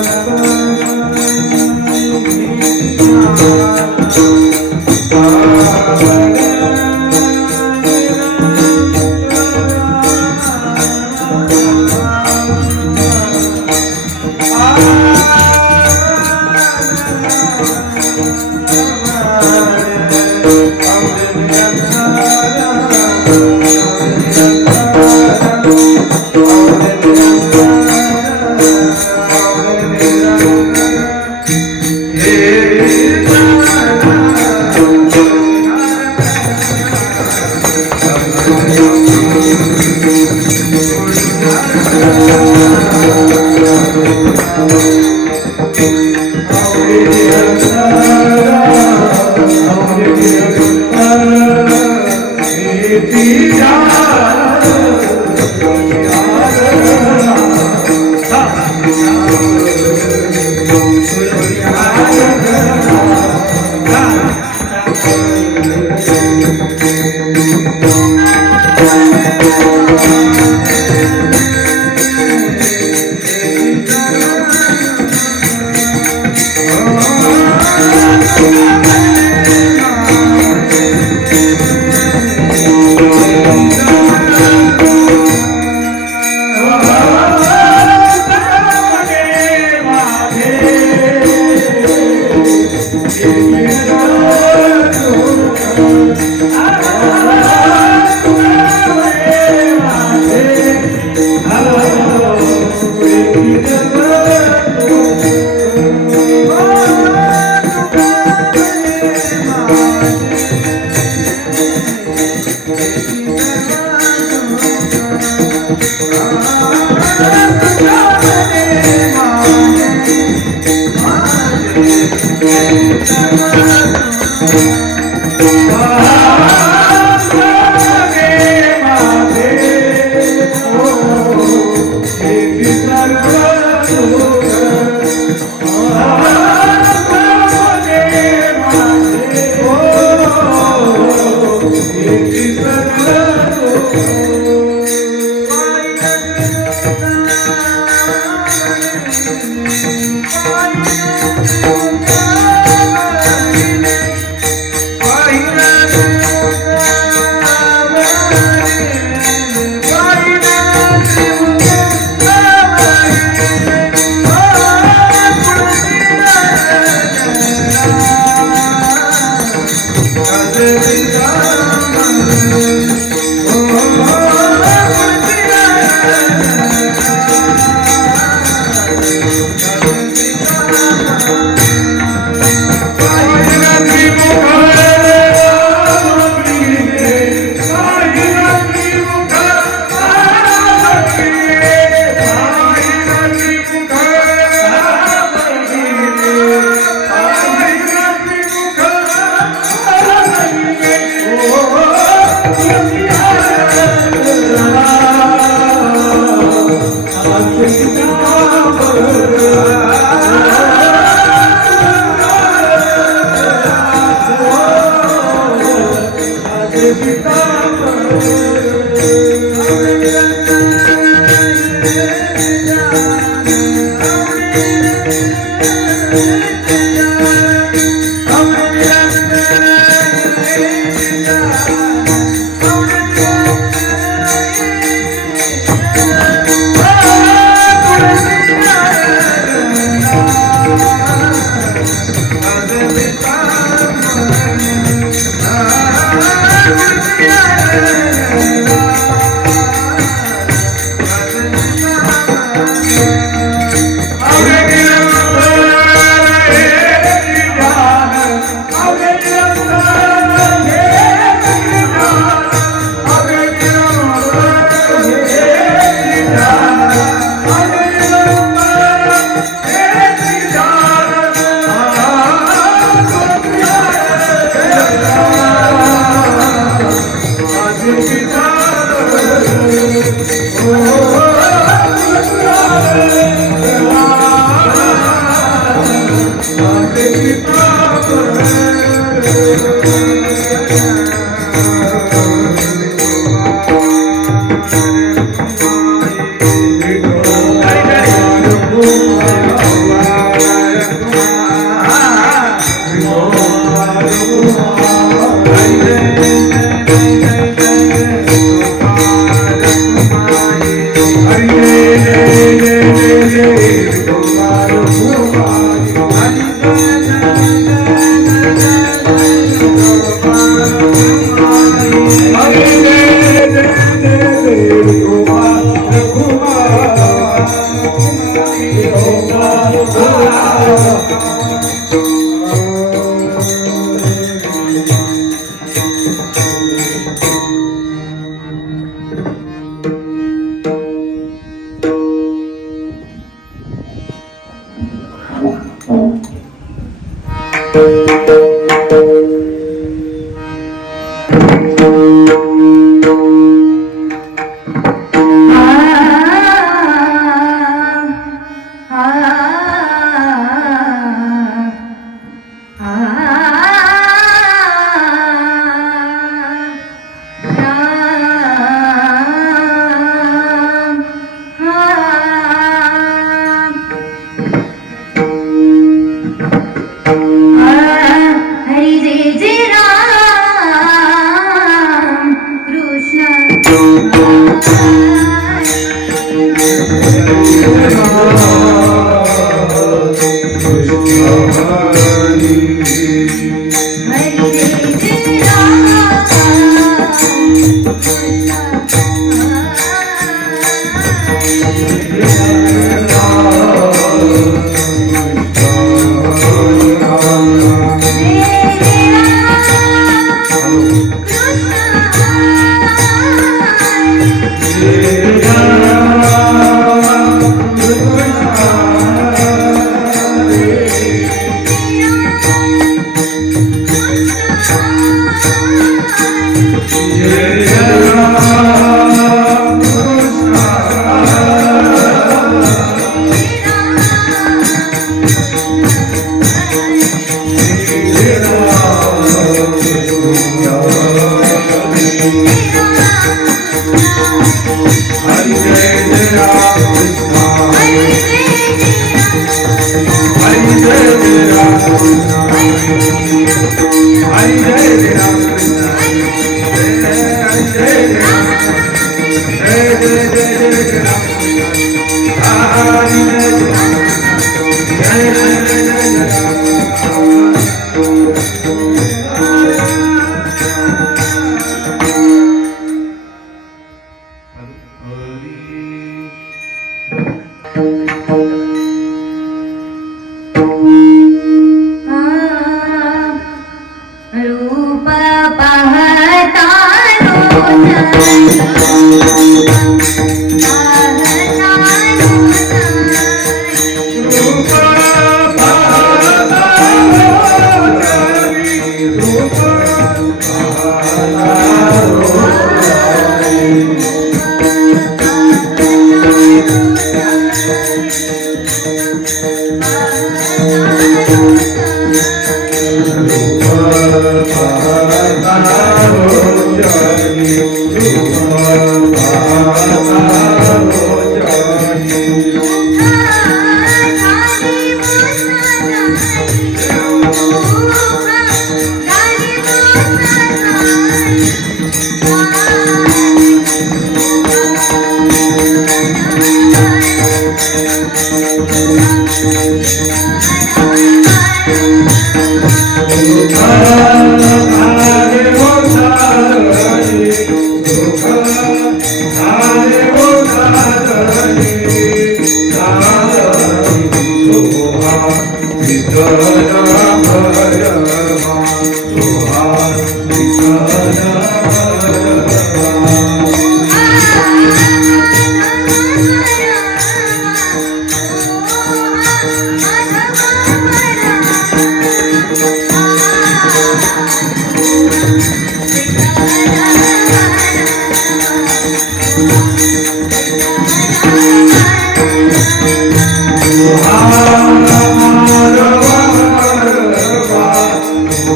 Oh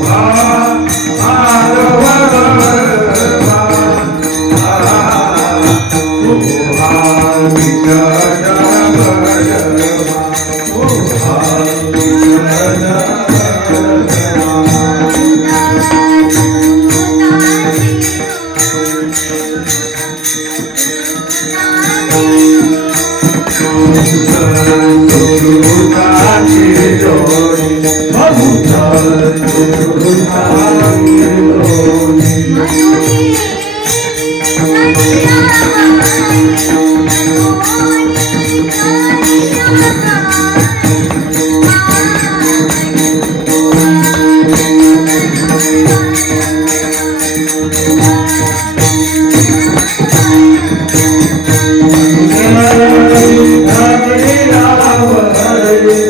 Ah Thank you.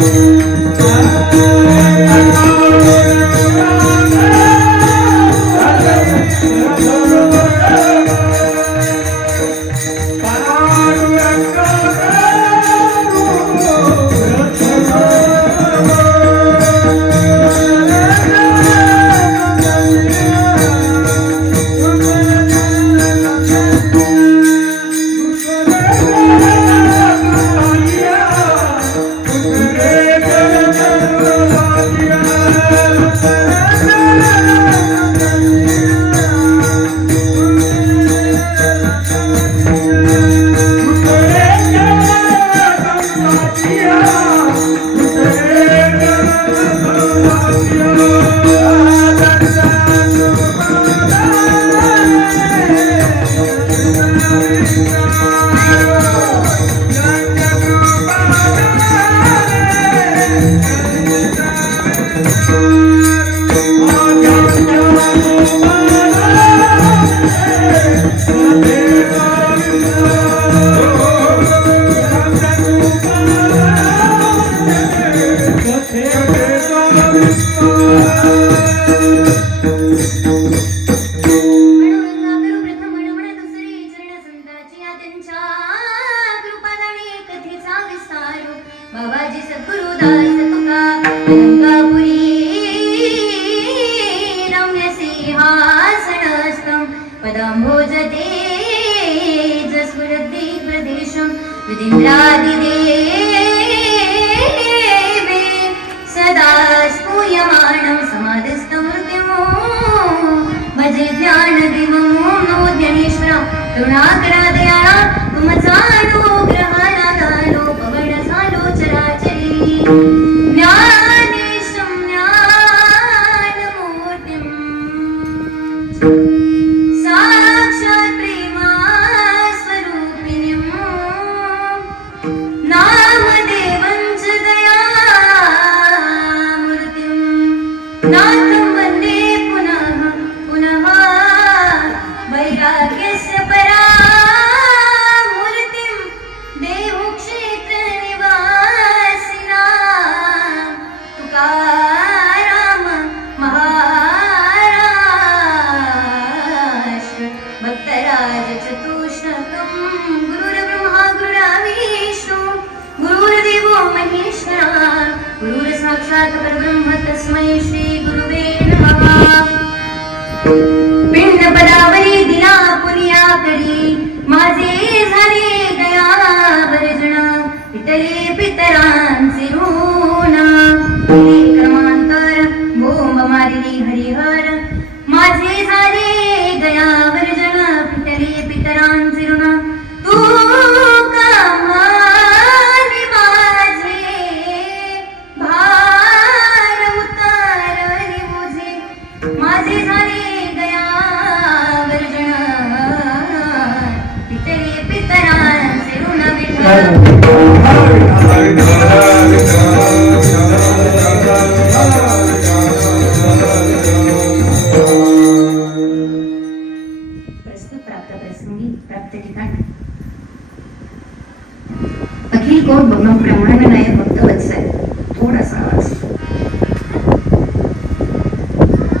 Thank you.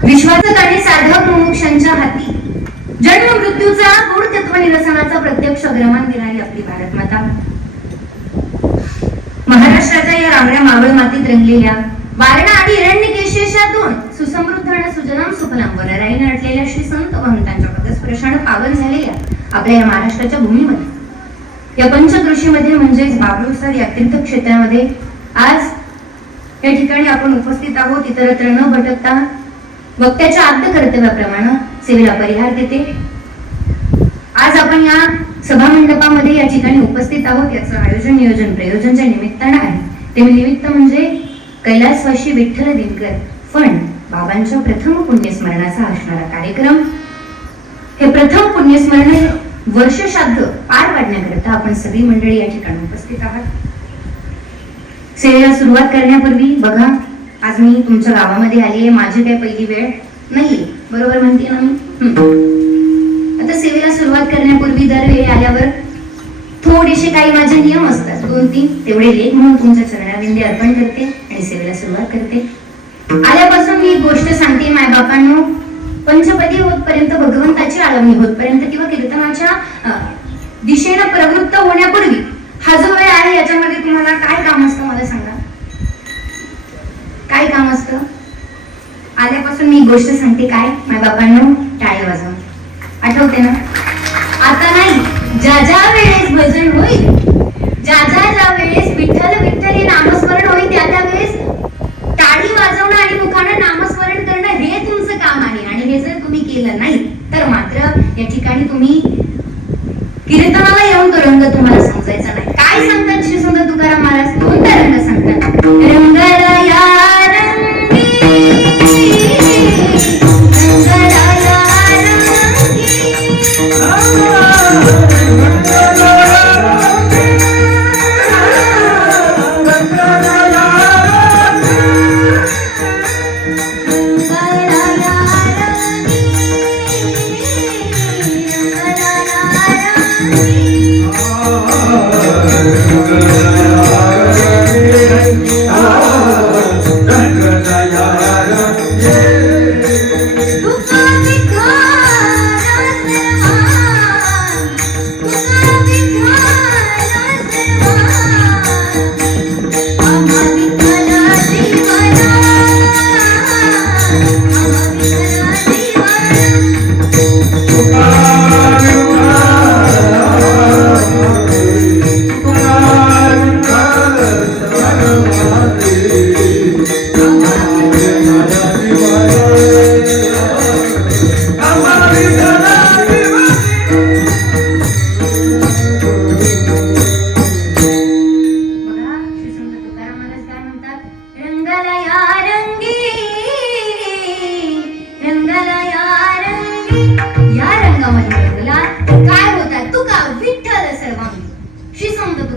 विश्वासक आणि साधक मुमुक्षांच्या हाती जन्म मृत्यूचा गूढ तत्व निरसनाचा प्रत्यक्ष अग्रमान देणारी आपली भारत माता, महाराष्ट्राच्या या रांगड्या मावळ मातीत रंगलेल्या वारणा आणि हिरण्यकेशेशातून सुसमृद्ध आणि सुजलाम सुफलाम वनराईने नटलेल्या श्री संत महंतांच्या पदस्पर्शाने पावन झालेल्या आपल्या या महाराष्ट्राच्या भूमीमध्ये, या पंचकृषीमध्ये म्हणजेच बाबळुसर या तीर्थक्षेत्रामध्ये आज या ठिकाणी आपण उपस्थित आहोत. इतरत्र न भटकता वक्त्याच्या आद्य कर्तव्याप्रमाणे सेवेला परिहार देते. आज आपण या सभा मंडपामध्ये या ठिकाणी उपस्थित आहोत. याचं आयोजन नियोजन प्रयोजनच्या निमित्तानं आहे. ते निमित्त म्हणजे कैलासवासी विठ्ठल दिनकर फंड बाबांच्या प्रथम पुण्यस्मरणाचा असणारा कार्यक्रम. हे प्रथम पुण्यस्मरण वर्षश्राद्ध पार पाडण्याकरिता आपण सगळी मंडळी या ठिकाणी उपस्थित आहात. सेवेला सुरुवात करण्यापूर्वी बघा, आज मी तुमच्या गावामध्ये आली आहे. माझी काही पहिली वेळ नाही, बरोबर म्हणते ना मी. आता सेवेला सुरुवात करण्यापूर्वी दरवेळी आल्यावर थोडेसे काही माझे नियम असतात, 2-3 तेवढे लेख म्हणून तुमच्या चरणाविंदी अर्पण करते आणि सेवेला सुरुवात करते. आल्यापासून मी एक गोष्ट सांगते, मायबापांनो, पंचपदी होतपर्यंत, भगवंताची आळवणी होतपर्यंत किंवा कीर्तनाच्या दिशेनं प्रवृत्त होण्यापूर्वी हा जो वेळ आहे याच्यामध्ये तुम्हाला काय काम असतं मला सांगा. काय काम असतं? आल्यापासून मी गोष्ट सांगते काय, मायबापांनो, टाळी वाजवून. आठवते ना? आता नाही, ज्या ज्या वेळेस भजन होईल, ज्या वेळेस विठ्ठल विठ्ठल हे नामस्मरण होईल, त्या वेळेस टाळी वाजवणं आणि मुखानं नामस्मरण करणं हे तुमचं काम आहे. आणि हे जर तुम्ही केलं नाही तर मात्र या ठिकाणी तुम्ही कीर्तनाला येऊन तो रंग तुम्हाला समजायचा नाही. काय सांगतात श्री संत तुकाराम महाराज? दोन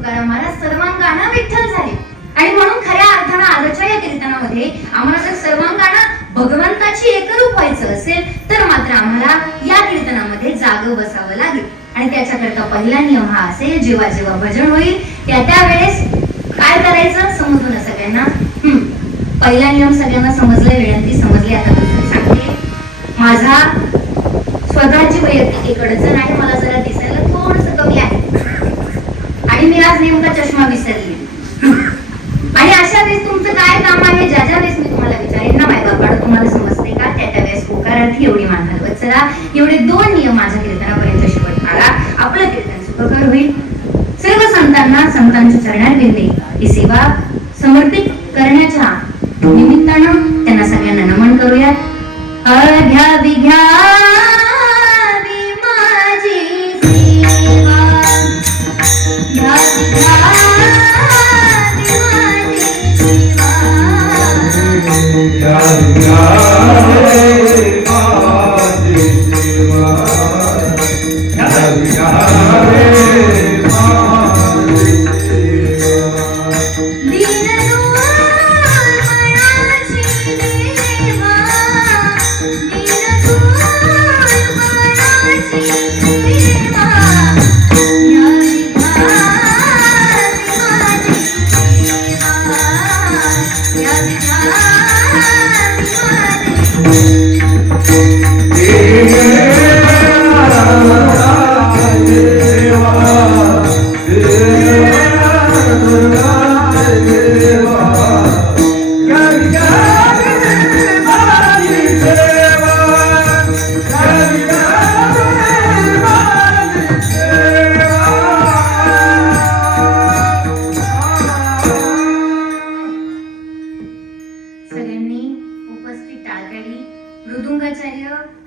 तुकाराम महाराज सर्वांगानं विठ्ठल झाले. आणि म्हणून खऱ्या अर्थानं आजच्या या कीर्तनामध्ये आम्हाला जर सर्वांगानं भगवंताची एकरूप व्हायचं असेल तर मात्र आम्हाला या कीर्तनामध्ये जागं बसावं लागेल. आणि त्याच्याकरता पहिला नियम हा असेल, जेव्हा जेव्हा भजन होईल त्या वेळेस काय करायचं समजलं ना सगळ्यांना? पहिला नियम सगळ्यांना समजलाय, विनंती समजली. आता दुसरी सांगते. माझा स्वतःची वैयक्तिक एक अडचण आहे, मला जरा दिसायला थोडंसं कमी आहे आणि मी आज नेमका चष्मा विसरली. आणि अशा वेळेस तुमचं काय काम आहे? ज्या ज्या वेळेस मी तुम्हाला विचारेन ना, माय बाबा तुम्हाला समजते का, त्या वेळेस होकारार्थी एवढी मान हलवत चला. एवढे 2 नियम माझ्या कीर्तनापर्यंत शेवट आला. आपलं कीर्तन सुखकर होईल. सर्व संतांना संतांच्या चरणात बिंदे ही सेवा समर्पित करण्याच्या निमित्तानं त्यांना सगळ्यांना नमन करूयात. घ्या विघ्या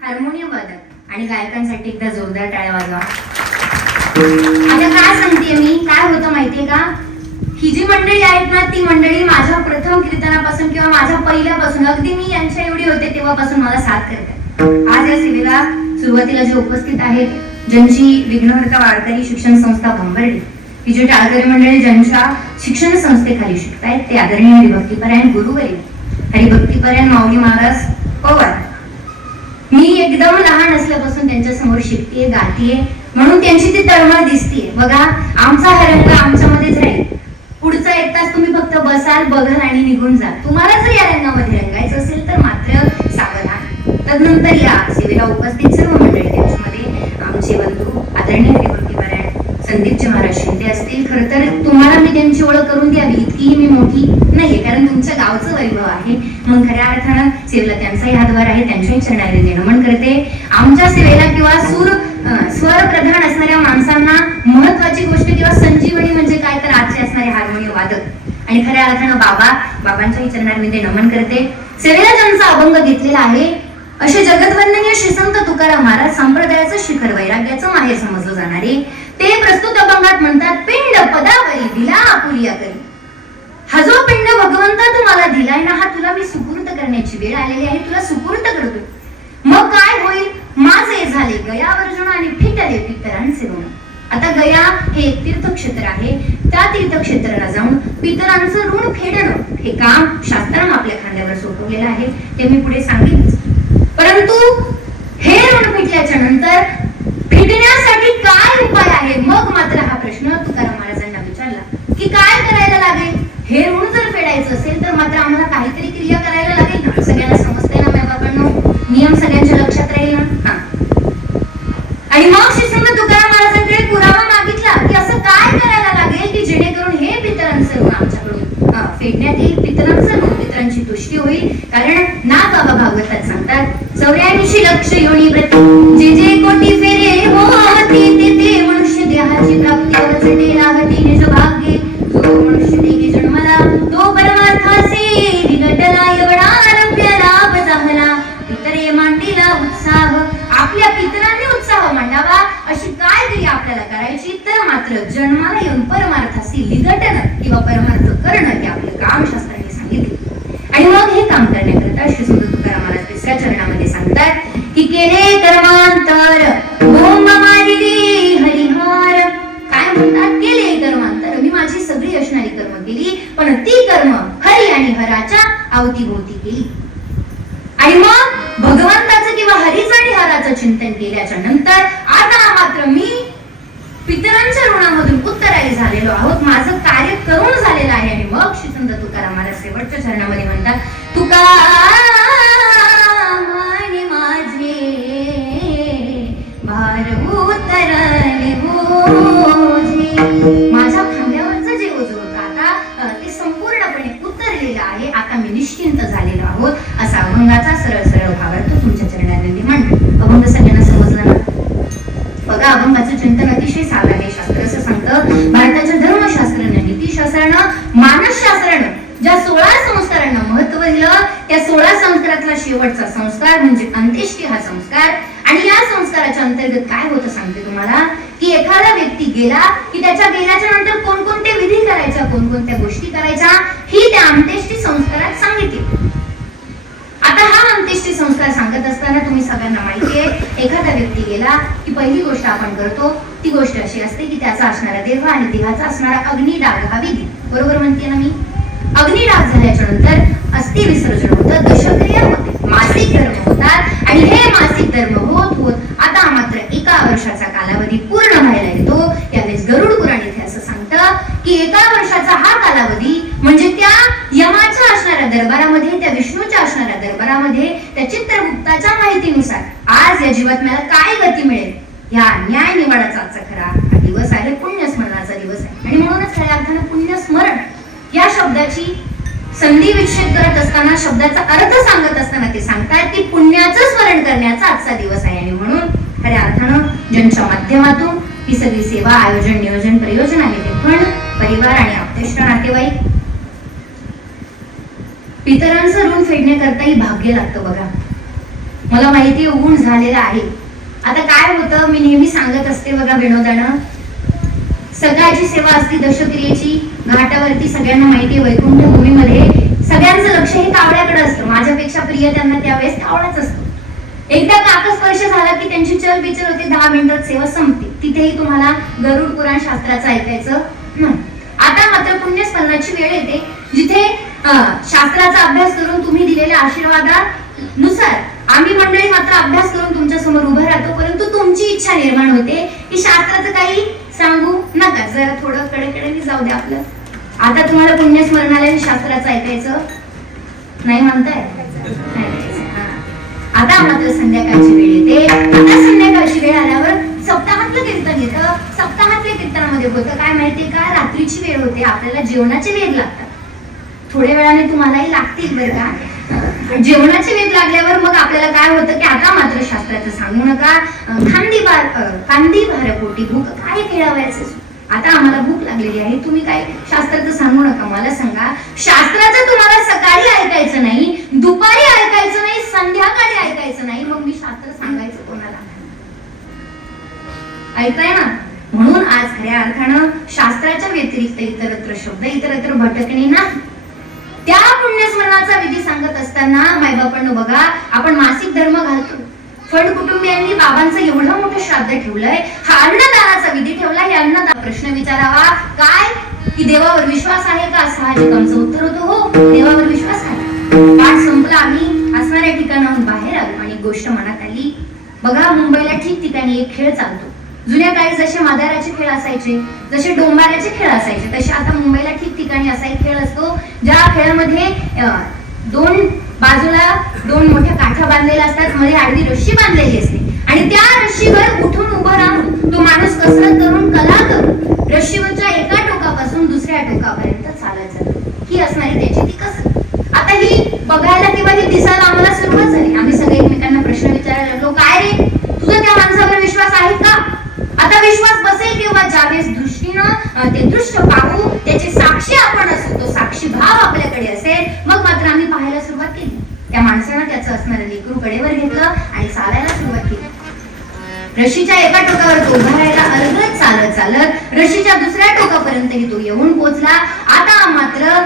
हार्मोनियम वादक आणि गायकांसाठी एकदा जोरदार टाळ्या वाजवा. आता काय सांगते मी, काय होतं माहितीये का, ही जी मंडळी आहेत ना, ती मंडळी माझ्या प्रथम कीर्तनापासून किंवा माझ्या पहिल्यापासून, अगदी मी यांच्या एवढी होते तेव्हापासून मला साथ करतात. आज या सेवेला सुरुवातीला जे उपस्थित आहेत, ज्यांची विघ्नहर्ता वारकरी शिक्षण संस्था भंबर्डी, ही जी टाळकरी मंडळी ज्यांच्या शिक्षण संस्थेखाली शिकतायत, ते आदरणीय हरिभक्तीपरायण गुरुवरी हरिभक्तीपरायण माऊली महाराज पवार. मी एकदम लहान असल्यापासून त्यांच्या समोर शिकतेय, गातेय, म्हणून त्यांची ती तळमळ दिसतीये. बघा, आमचा हा रंग आमच्यामध्येच राहील. पुढचा 1 तास तुम्ही फक्त बसाल, बघाल आणि निघून जाल. तुम्हाला जर या रंगामध्ये रंगायचं असेल तर मात्र सावधान. तदनंतर या सेवेला उपस्थित सर्व मंडळी, त्यांच्यामध्ये आमचे बंधू आदरणीय हरिभक्तीपरायण संदीपजी महाराज शिंदे असतील. खरं तर तुम्हाला मी त्यांची ओळख करून द्यावी इतकीही मी मोठी नाहीये, कारण तुमच्या गावचं वैभव आहे. मग खऱ्या अर्थानं सेवेला त्यांचाही हातभार आहे, त्यांच्याही चरणाने नमन करते. आमच्या सेवेला किंवा स्वर प्रधान असणाऱ्या माणसांना महत्वाची गोष्ट किंवा संजीवनी म्हणजे काय तर आजचे असणारे हार्मोनियम वादक आणि खऱ्या अर्थानं बाबांच्याही चरणाने नमन करते. सेवेला ज्यांचा अभंग घेतलेला आहे असे जगतवंदनीय श्री संत तुकाराम महाराज संप्रदायाचं शिखर, वैराग्याचं माहेर समजलं जाणारे, ते प्रस्तुत अभंगात म्हणतात, पिंड पदावरी दिला आपुलिया करी. हा जो पिंड भगवंता तुम्हाला दिलाय ना, हा तुला मी सुपूर्त करण्याची वेळ आलेली आहे, तुला सुपूर्त करतोय. मग काय होईल? माझे झाले गया वर्जन आणि फिटले पितरांचे ऋण. आता गया हे एक तीर्थक्षेत्र आहे. त्या तीर्थक्षेत्राला जाऊन पितरांचं ऋण फेडणं हे काम शास्त्रानं आपल्या खांद्यावर सोपवलेलं आहे. ते मी पुढे सांगेन. परंतु हे ऋण फिटल्याच्या नंतर फिटण्यासाठी काय उपाय आहे? मग मात्र हा प्रश्न तुकाराम महाराजांना विचारला की काय करायला लागेल? हे ऋण जर फेडायचं असेल तर मात्र आम्हाला काहीतरी क्रिया करायला लागेल ना. सगळ्यांना समजतंय ना बाबांनो? नियम सगळ्यांच्या लक्षात राहील ना? आणि मग श्री संत तुकाराम महाराजांकडे पुरावा मागितला की असं काय करायला लागेल की जेणेकरून हे पितरांचं ऋण आमच्याकडून फेडण्यात येईल, पितरांचं ऋण, पितरांची तुष्टी होईल. कारण ना बाबा भागवतात सांगतात, 84 लक्ष योनी प्रति जे जे कोटी फेरे होती ते मनुष्य देहाची प्राप्ती अवचटे लाभती निज भाग्ये. जो मनुष्य देही जन्मला तो परमार्थासी विघटला, एवढा आरंभ्य लाभ झाला. पितरे मांडीला उत्साह, आपल्या पितरांनी उत्साह मांडावा. अशी काय क्रिया आपल्याला करायची? तर मात्र जन्माला येऊन परमार्थासी विघटन किंवा परमार्थ करणं हे आपलं काम शास्त्राने सांगितले. आणि मग हे काम करण्याकरता श्री संत तुकाराम महाराज 3ऱ्या चरणामध्ये सांगतात की केले कर्मांतर ओम मारिली हरिहार. काय म्हणतात? केले कर्मांतर. मी हराच्या अवतीभोवती केली. आणि मग भगवंताचं किंवा हरीचं आणि हराचं चिंतन केल्याच्या नंतर आता मात्र मी पितरांच्या ऋणामधून उत्तरायी झालेलो आहोत, माझं कार्य करून झालेलं आहे. आणि मग श्री संत तुकाराम महाराज शेवटच्या चरणामध्ये म्हणतात, तुका म्हणे माझे भार उतरले ओझे. माझ्या खांद्यावरचं जे ओझं होतं आता ते संपूर्णपणे उतरलेलं आहे. आता मी निश्चिंत झालेलो आहोत. असा अभंगाचा सरळ सरळ भावार्थ तुमच्या चरणांमध्ये मांडतो. अभंग सगळ्यांना समजला ना? बघा, अभंगाचं चिंतन अतिशय साधं आहे. शास्त्र असं सांगतं, भारताच्या धर्मशास्त्रानं, नीतिशास्त्रानं, मानसशास्त्रानं ज्या 16 संस्कारांना महत्व दिलं, त्या 16 संस्कारातला शेवटचा संस्कार म्हणजे अंत्येष्टी हा संस्कार. आणि या संस्काराच्या अंतर्गत काय होतं सांगते तुम्हाला, की एखादा व्यक्ती गेला की त्याच्या गेल्याच्या नंतर कोणकोणते विधी करायच्या, कोणकोणत्या गोष्टी करायच्या, ही त्या अंत्येष्टी संस्कारात सांगितली. आता हा अंत्येष्टी संस्कार सांगत असताना तुम्ही सगळ्यांना माहिती आहे, एखादा व्यक्ती गेला की पहिली गोष्ट आपण करतो ती गोष्ट अशी असते की त्याचा असणारा देह आणि देहाचा असणारा अग्निडाग हा विधी. बरोबर म्हणते ना मी? अग्निडाग झाल्याच्या नंतर अस्थि विसर्जन होतं, दशक्रिया होते, मासिक धर्म होतात. आणि हे मासिक धर्म होत होत आता मात्र 1 वर्षाचा कालावधी पूर्ण व्हायला येतो. यावेळेस गरुड पुराण इथे असं सांगतं की 1 वर्षाचा हा कालावधी म्हणजे त्या यमाच्या असणाऱ्या दरबारामध्ये, त्या विष्णूच्या असणाऱ्या दरबारामध्ये, त्या चित्रगुप्ताच्या माहितीनुसार आज या जीवात्म्याला काय गती मिळेल, या न्याय निवाडाचा आजचा खरा दिवस आहे, पुण्यस्मरणाचा दिवस आहे. आणि म्हणूनच खऱ्या अर्थानं पुण्यस्मरण या शब्दाची संधी विच्छेद करत असताना, शब्दाचा अर्थ सांगत असताना ते सांगतात की पुण्याचं स्मरण करण्याचा आजचा दिवस आहे. आणि म्हणून खऱ्या अर्थानं ज्यांच्या माध्यमातून ही सगळी सेवा, आयोजन, नियोजन, प्रयोजन आहे ते पण परिवार आणि आप्तेष्ट नातेवाईक, पितरांचं ऋण फेडण्याकरताही भाग्य लागतं. बघा, मला माहिती ऊन झालेलं आहे. आता काय होतं, मी नेहमी सांगत असते बघा विनोदानं, सकाळची सेवा असते दशक्रियेची, घाटावरती सगळ्यांना माहिती आहे वैकुंठ भूमीमध्ये सगळ्यांचं लक्ष हे कावळ्याकडे असतं. माझ्यापेक्षा प्रिय त्यांना त्यावेळेस कावळाच असतो. एकदा काकस्पर्श झाला की त्यांची चल बिचल होते, 10 मिनिटात सेवा संपते. तिथेही तुम्हाला गरुड पुराण शास्त्राचं ऐकायचं नाही. आता मात्र पुण्यस्मरणाची वेळ येते जिथे शास्त्राचा अभ्यास करून तुम्ही दिलेल्या आशीर्वादानुसार आम्ही मंडळी मात्र अभ्यास करून तुमच्या समोर उभं राहतो. परंतु तुमची इच्छा निर्माण होते की शास्त्राचं काही सांगू नका, जरा थोडं कडेकडेने जाऊ द्या आपलं. आता तुम्हाला पुण्यस्मरणालय शास्त्राचं ऐकायचं नाही म्हणताय? आता मात्र संध्याकाळची वेळ येते. आता संध्याकाळची वेळ आल्यावर सप्ताहातलं कीर्तन येतं. सप्ताहातल्या कीर्तनामध्ये होतं काय माहितीये का, रात्रीची वेळ होते, आपल्याला जेवणाचे वेध लागतात. थोड्या वेळाने तुम्हालाही लागतील बरं का. जेवणाचे वेध लागल्यावर मग आपल्याला काय होतं की आता मात्र शास्त्राचं सांगू नका, कांदी भारपोटी भूक काय खेळावायचं. आता आम्हाला भूक लागलेली आहे, तुम्ही काय शास्त्राचं सांगू नका. मला सांगा, शास्त्राचं तुम्हाला सकाळी ऐकायचं नाही, दुपारी ऐकायचं नाही, संध्याकाळी ऐकायचं नाही, मग मी शास्त्र सांगायचं कोणाला? ऐकाय ना? म्हणून आज खऱ्या अर्थानं शास्त्राच्या व्यतिरिक्त इतरत्र शब्द, इतरत्र भटकणे नाही. त्या पुण्यस्मरणाचा विधी सांगत असताना मायबापांनो बघा, आपण मासिक धर्म घालतो. फड कुटुंबियांनी बाबांचं एवढं मोठं श्राद्ध ठेवलंय, हा अन्नदानाचा विधी ठेवला. हे अन्नदान प्रश्न विचारावा काय की देवावर विश्वास आहे का? साहजिक आमचं उत्तर होतं हो, देवावर विश्वास आहे. पाठ संपला, आम्ही असणाऱ्या ठिकाणाहून बाहेर आलो आणि गोष्ट मनात आली. बघा, मुंबईला ठिकठिकाणी एक खेळ चालतो. जुन्या काळी जसे मादाराचे खेळ असायचे, जसे डोंबाऱ्याचे खेळ असायचे, तसे आता मुंबईला ठिकठिकाणी असा एक खेळ असतो ज्या खेळामध्ये 2 बाजूला 2 मोठ्या काठ्या बांधलेल्या असतात, मध्ये आडवी रस्सी बांधलेली असते आणि त्या रस्सीवर उठून उभं राहून तो माणूस कसरत करून, कला करून रस्सीवरच्या एका टोकापासून दुसऱ्या टोकापर्यंत चालत जातो. ही असणारी त्याची ती कसरत. आता ही बघायला किंवा ही दिसायला आम्हाला सुरुवात झाली. आम्ही सगळे एकमेकांना प्रश्न विचारायला लागलो, काय रे तुझा त्या माणसावर विश्वास आहे का? आता विश्वास बसेल किंवा ज्यावेळेस दृष्टीनं ते दृश्य पाहू, त्याचे साक्षी आपण असू, तो साक्षी भाव आपल्याकडे असेल, मग मात्र आम्ही पाहायला सुरुवात केली. त्या माणसानं त्याचं असणारं लेकरू कडेवर घेतलं आणि चालायला सुरुवात केली. रशीच्या एका टोकावर तो उभा राहिला, अलगद चालत चालत रशीच्या दुसऱ्या टोकापर्यंतही तो येऊन पोहोचला. आता मात्र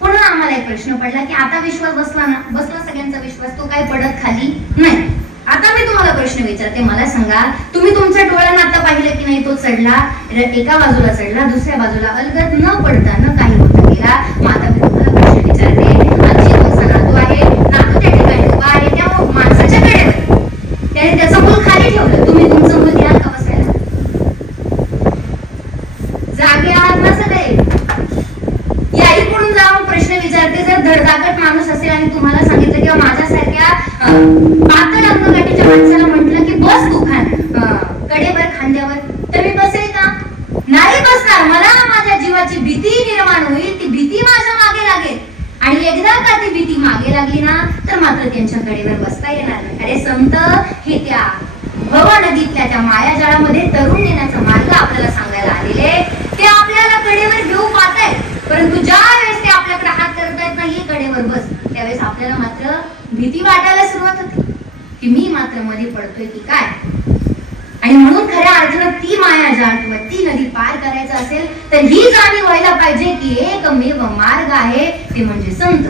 पुन्हा आम्हाला एक प्रश्न पडला की आता विश्वास बसला ना? बसला सगळ्यांचा विश्वास, तो काय पडत खाली नाही. आता मी तुम्हाला प्रश्न विचारते, मला सांगा, तुम्ही तुमच्या डोळ्यानं आता पाहिलं की नाही, तो चढला, एका बाजूला चढला, दुसऱ्या बाजूला अलगद न पडता न काही होता गेला. मग आता मी तुम्हाला प्रश्न विचारते, जास्त माणूस असेल आणि तुम्हाला सांगितलं किंवा माझ्यासारख्या पातळ अंगगाठीच्या माणसाला म्हटलं की बस तू कडेवर खांद्यावर, तर मी बसेल का? नाही बसणार. मला माझ्या जीवाची भीती निर्माण होईल, ती भीती माझ्या मागे लागेल आणि एकदा का ती भीती मागे लागली ना तर मात्र त्यांच्या कडेवर बसता येणार नाही. अरे संत हे त्या भव नदीतल्या त्या मायाजाळामध्ये तरुण नेण्याचा मार्ग आपल्याला सांगायला आलेले. ते आपल्याला कडेवर घेऊ पाहतायत, परंतु ज्या वेळेस ते आपल्याकडे हात करतायत ना ही कडेवर बस, त्यावेळेस आपल्याला मात्र भीती वाटायला सुरुवात होते की मी मात्र मध्ये पडतोय की काय. आणि म्हणून खऱ्या अर्थानं ती मायाजाळ किंवा ती नदी पार करायचं असेल तर ही जाणीव व्हायला पाहिजे की एकमेव मार्ग आहे ते म्हणजे संत.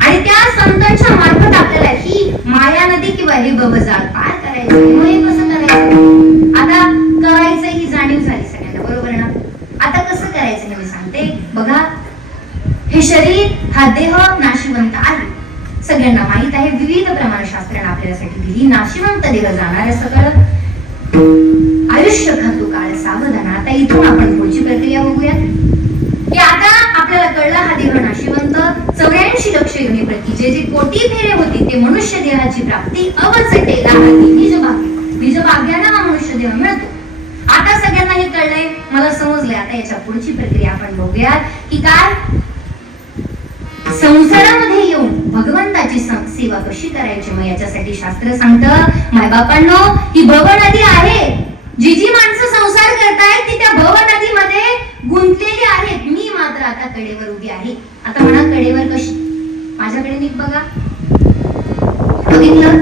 आणि त्या संतांच्या मार्फत आपल्याला ही माया नदी किंवा हे भवजाळ पार करायचं. मग हे कसं करायचं? आता करायचं ही जाणीव झाली सगळ्यांना, बरोबर ना? आता कसं करायचं हे मी सांगते. बघा, हे शरीर हा देह नाशिवंत आहे, सगळ्यांना माहित आहे. विविध प्रमाणशास्त्राने आपल्यासाठी दिली. नाशिवंत देह जाणार सगळं आयुष्य खातो काळ सावधान. आता इथून आपण पुढची प्रक्रिया बघूया की आता आपल्याला कळलं हा देह नाशिवंत. 84 लक्ष योनी प्रति जे कोटी फेरे होती ते मनुष्य देहाची प्राप्ती अवचटे राहती निजभाग्यानं हा मनुष्य देह मिळतो. आता सगळ्यांना हे कळलंय, मला समजलंय. आता याच्या पुढची प्रक्रिया आपण बघूया की काय संसारामध्ये येऊन भगवंताची सेवा कशी करायची. मग याच्यासाठी शास्त्र सांगतं, मायबापांनो ही भव नदी आहे. जी जी माणसं संसार करतायत ती त्या भव नदीमध्ये गुंतलेली आहेत. मी मात्र आता कडेवर उभी आहे. आता म्हणा कडेवर कशी? माझ्याकडे नीट बघा. बघितलं?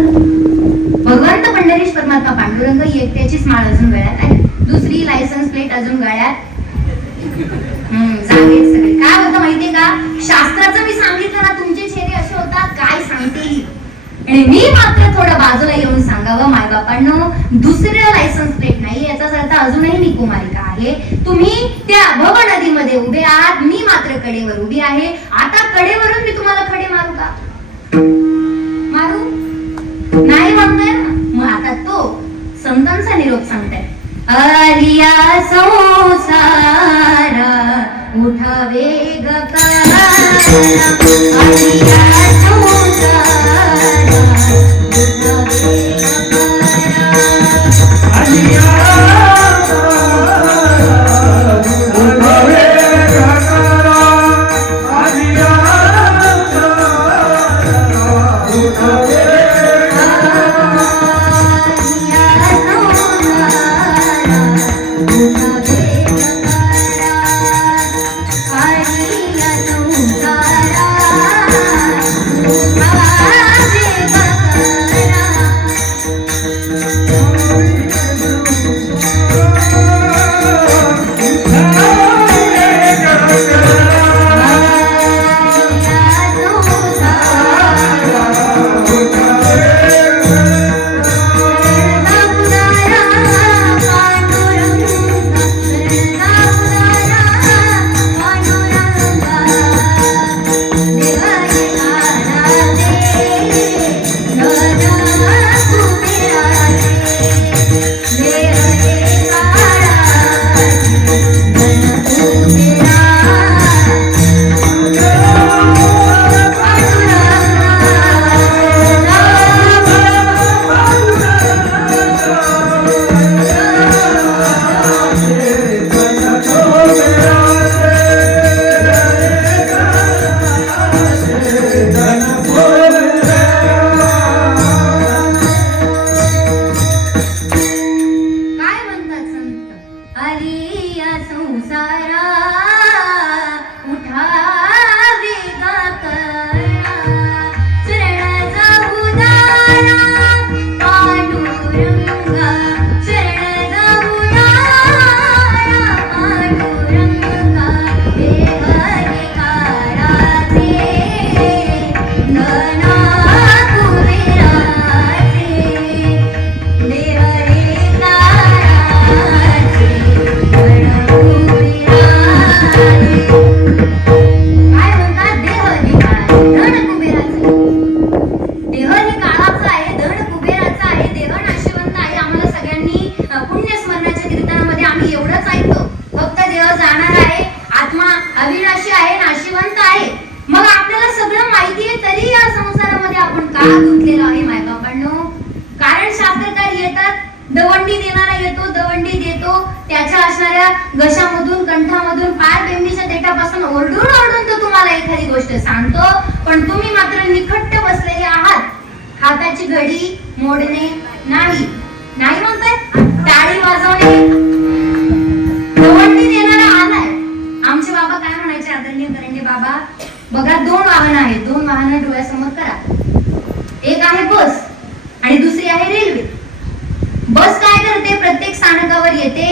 भगवंत पंढरीश परमात्मा पांडुरंग एकट्याचीच माळ अजून गळ्यात आहे, दुसरी लायसन्स प्लेट अजून गळ्यात जागेत सगळे. काय होतं माहितीये का? शास्त्राचं मी सांगितलं ना, तुमचे चेहरे असे होतात काय सांगते. आणि मी मात्र थोडं बाजूला येऊन सांगावं, मायबापांनो दुसरं लायसन्स प्लेट नाही, याचाच अर्थ अजूनही मी कुमारिका आहे. तुम्ही त्या भव नदीमध्ये उभे आहात, मी मात्र कडेवर उभी आहे. आता कडेवरून मी तुम्हाला खडे मारू का? मारू नाही म्हणतोय ना. मग आता तो संतांचा निरोप सांगताय. आलिया संसारा उठावे गकारा, आलिया संसारा उठावे गकारा, आलिया उठावे गकारा, आलिया उठावे Ah आपण का गुंतलेलो आहे मायबापांनो? कारण शास्त्रकार येतात, दवंडी देणारा येतो, दवंडी देतो, त्याच्या असणाऱ्या घशामधून, कंठामधून, पाय बेंबीच्या देठापासून ओरडून ओरडून तो तुम्हाला एखादी गोष्ट सांगतो, पण तुम्ही मात्र निखट्ट बसलेले आहात. हाताची घडी मोडणे नाही, नाही म्हणताय, टाळी वाजवणे. दवंडी देणारा आलाय. आमचे बाबा काय म्हणायचे, आदरणीय करंडे बाबा, बघा 2 वाहन आहेत, 2 वाहन डोळ्यासमोर करा. एक आहे बस आणि दुसरी आहे रेल्वे. बस काय करते, प्रत्येक स्थानकावर येते,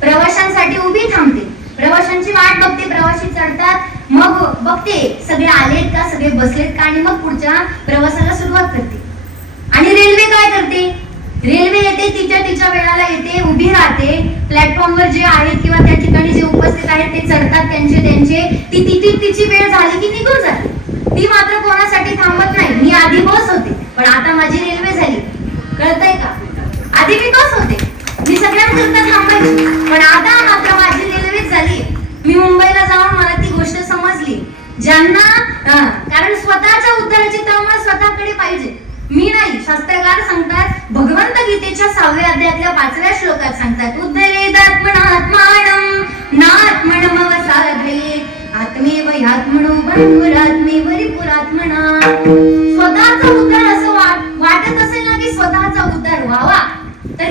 प्रवाशांसाठी उभी थांबते, प्रवाशांची वाट बघते, प्रवासी चढतात, मग बघते सगळे आलेत का, सगळे बसलेत का, आणि मग पुढच्या प्रवासाला सुरुवात करते. आणि रेल्वे काय करते, रेल्वे येते, तिच्या वेळाला येते, उभी राहते, प्लॅटफॉर्मवर जे आहेत किंवा त्या ठिकाणी जे उपस्थित आहेत ते चढतात त्यांचे, तिची वेळ झाली की निघून जाते. ती मात्र कोणासाठी थांबत नाही. मी आधी बस होते, पण आता माझी रेल्वे झाली, कळतंय का? आधी मी बस होते, मी सगळ्यांकरता थांबायची, पण आता मात्र माझी रेल्वे झाली. मी मुंबईला जाऊन मला ती गोष्ट समजली. ज्यांना कारण स्वतःच्या उद्धाराची तळमळ स्वतःकडे पाहिजे, मी नाही. शास्त्रकार सांगतात, भगवंत गीतेच्या 6व्या अध्यायातल्या 5व्या श्लोकात सांगतात, उद्धरेदात्मनात्मानं नात्मनमवसाधये आत्मेव ह्यात्मनो बंधुरात्मेव रिपुरात्मना. स्वतःचा उद्धार असं वाटत असेल ना की स्वतःचा उद्धार व्हावा, तर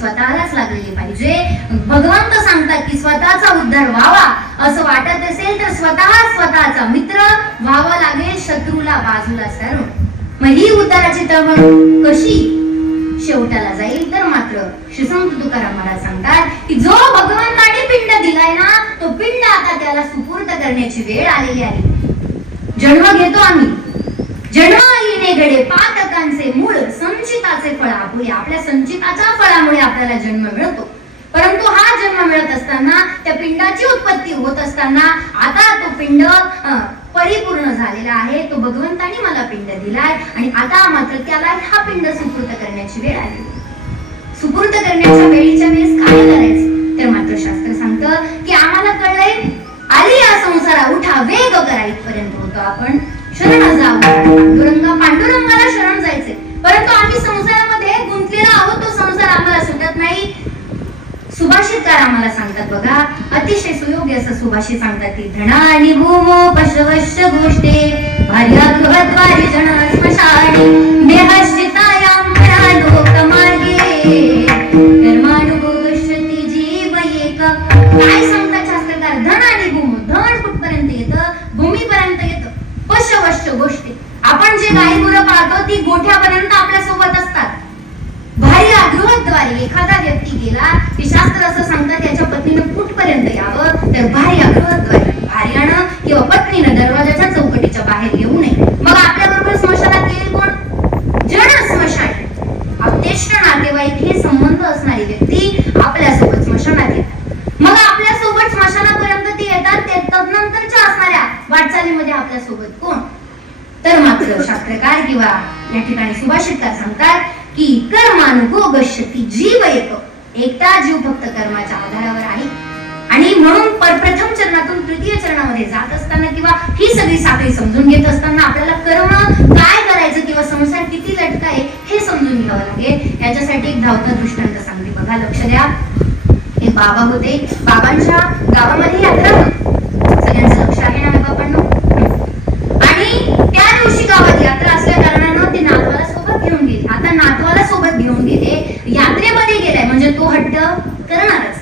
स्वतःलाच लागलेली पाहिजे. भगवंत सांगतात की स्वतःचा उद्धार व्हावा असं वाटत असेल तर स्वतःचा मित्र व्हावा लागेल, शत्रूला बाजूला सारून. मग ही उद्धाराची तळमळ कशी शेवटाला जाईल, तर मात्र श्री संत तुकाराम महाराज सांगतात की जो भगवंताने पिंड दिलाय ना, तो पिंड आता त्याला सुपूर्द करण्याची वेळ आलेली आहे. जन्म घेतो आम्ही, जन्म येणे घडे पातकांचे मूळ संचिताचे फळ आपुले. आपल्या संचिताच्या फळामुळे आपल्याला जन्म मिळतो. परंतु हा जन्म मिळत असताना, त्या पिंडाची उत्पत्ती होत असताना, आता तो पिंड परिपूर्ण झालेला आहे. तो भगवंताने मला पिंड दिलाय आणि आता मात्र त्याला हा पिंड सुपूर्द करण्याची वेळ आली. सुपूर्द करण्याच्या वेळीच्या वेळेस काय करायचं, तर मात्र शास्त्र सांगतं की आम्हाला कळलंय, आली या संसारा उठा वेग करा इथपर्यंत होतो आपण. शरण जाऊ पांडुरंगाला शरण जायचे, परंतु आम्ही संसारामध्ये गुंतलेला आहोत. तो संसार आम्हाला सुटत नाही. सुभाषितकार आम्हाला सांगतात बघा, अतिशय सुयोग्य असं सुभाषित सांगतात की धनानि भूमो पशवश्च गोष्टे भार्या गृहद्वारी जन स्मशानी देहश्चितायां लोकमार्गे कर्मानुभवश्यति जीव एक. काय सांगतात शास्त्रकार, धन आणि भूम, धन कुठपर्यंत येतं, भूमीपर्यंत येतं. पशवश्च गोष्टी, आपण जे गाई गुरं पाळतो ती गोठ्यापर्यंत आपल्या सोबत असतात. भार्या गृहद्वारी, एखादा व्यक्ती गेला की शास्त्र असं सांगतात त्याच्या पत्नीनं कुठपर्यंत यावं, तर भार्या गृहद्वारी, भार्यानं किंवा पत्नीनं दरवाजाच्या चौकटीच्या बाहेर येऊ नये. मग आपल्या बरोबर स्मशानात येईल कोण, जड स्मशान, अपतेष्ट नातेवाईक हे संबंध असणारी व्यक्ती आपल्या सोबत स्मशानात येतात. मग आपल्या सोबत स्मशानापर्यंत ते येतात, ते तदनंतरच्या असणाऱ्या वाटचालीमध्ये आपल्या सोबत कोण, तर मात्र शास्त्रकार किंवा या ठिकाणी सुभाषितकार सांगतात की कर्मानुभोगश्यति जीव एक. एकटा जीव फक्त कर्माच्या आधारावर आहे. आणि म्हणून प्रथम चरणातून तृतीय चरणामध्ये जात असताना किंवा ही सगळी साखळी समजून घेत असताना आपल्याला कर्म काय करायचं किंवा संसार किती लटका आहे हे समजून घ्यावं लागेल. याच्यासाठी एक धावता दृष्टांत सांगते बघा, लक्ष द्या. एक बाबा होते, बाबांच्या गावामध्ये यात्रा होती. सगळ्यांचं लक्ष आहे ना बाबांनो. आणि त्या दिवशी गावात यात्रा असल्या कारणानं ते नातवाला सोबत घेऊन गेले. आता नातवाला सोबत घेऊन गेले, यात्रेमध्ये गेलाय म्हणजे तो हट्ट करणारच.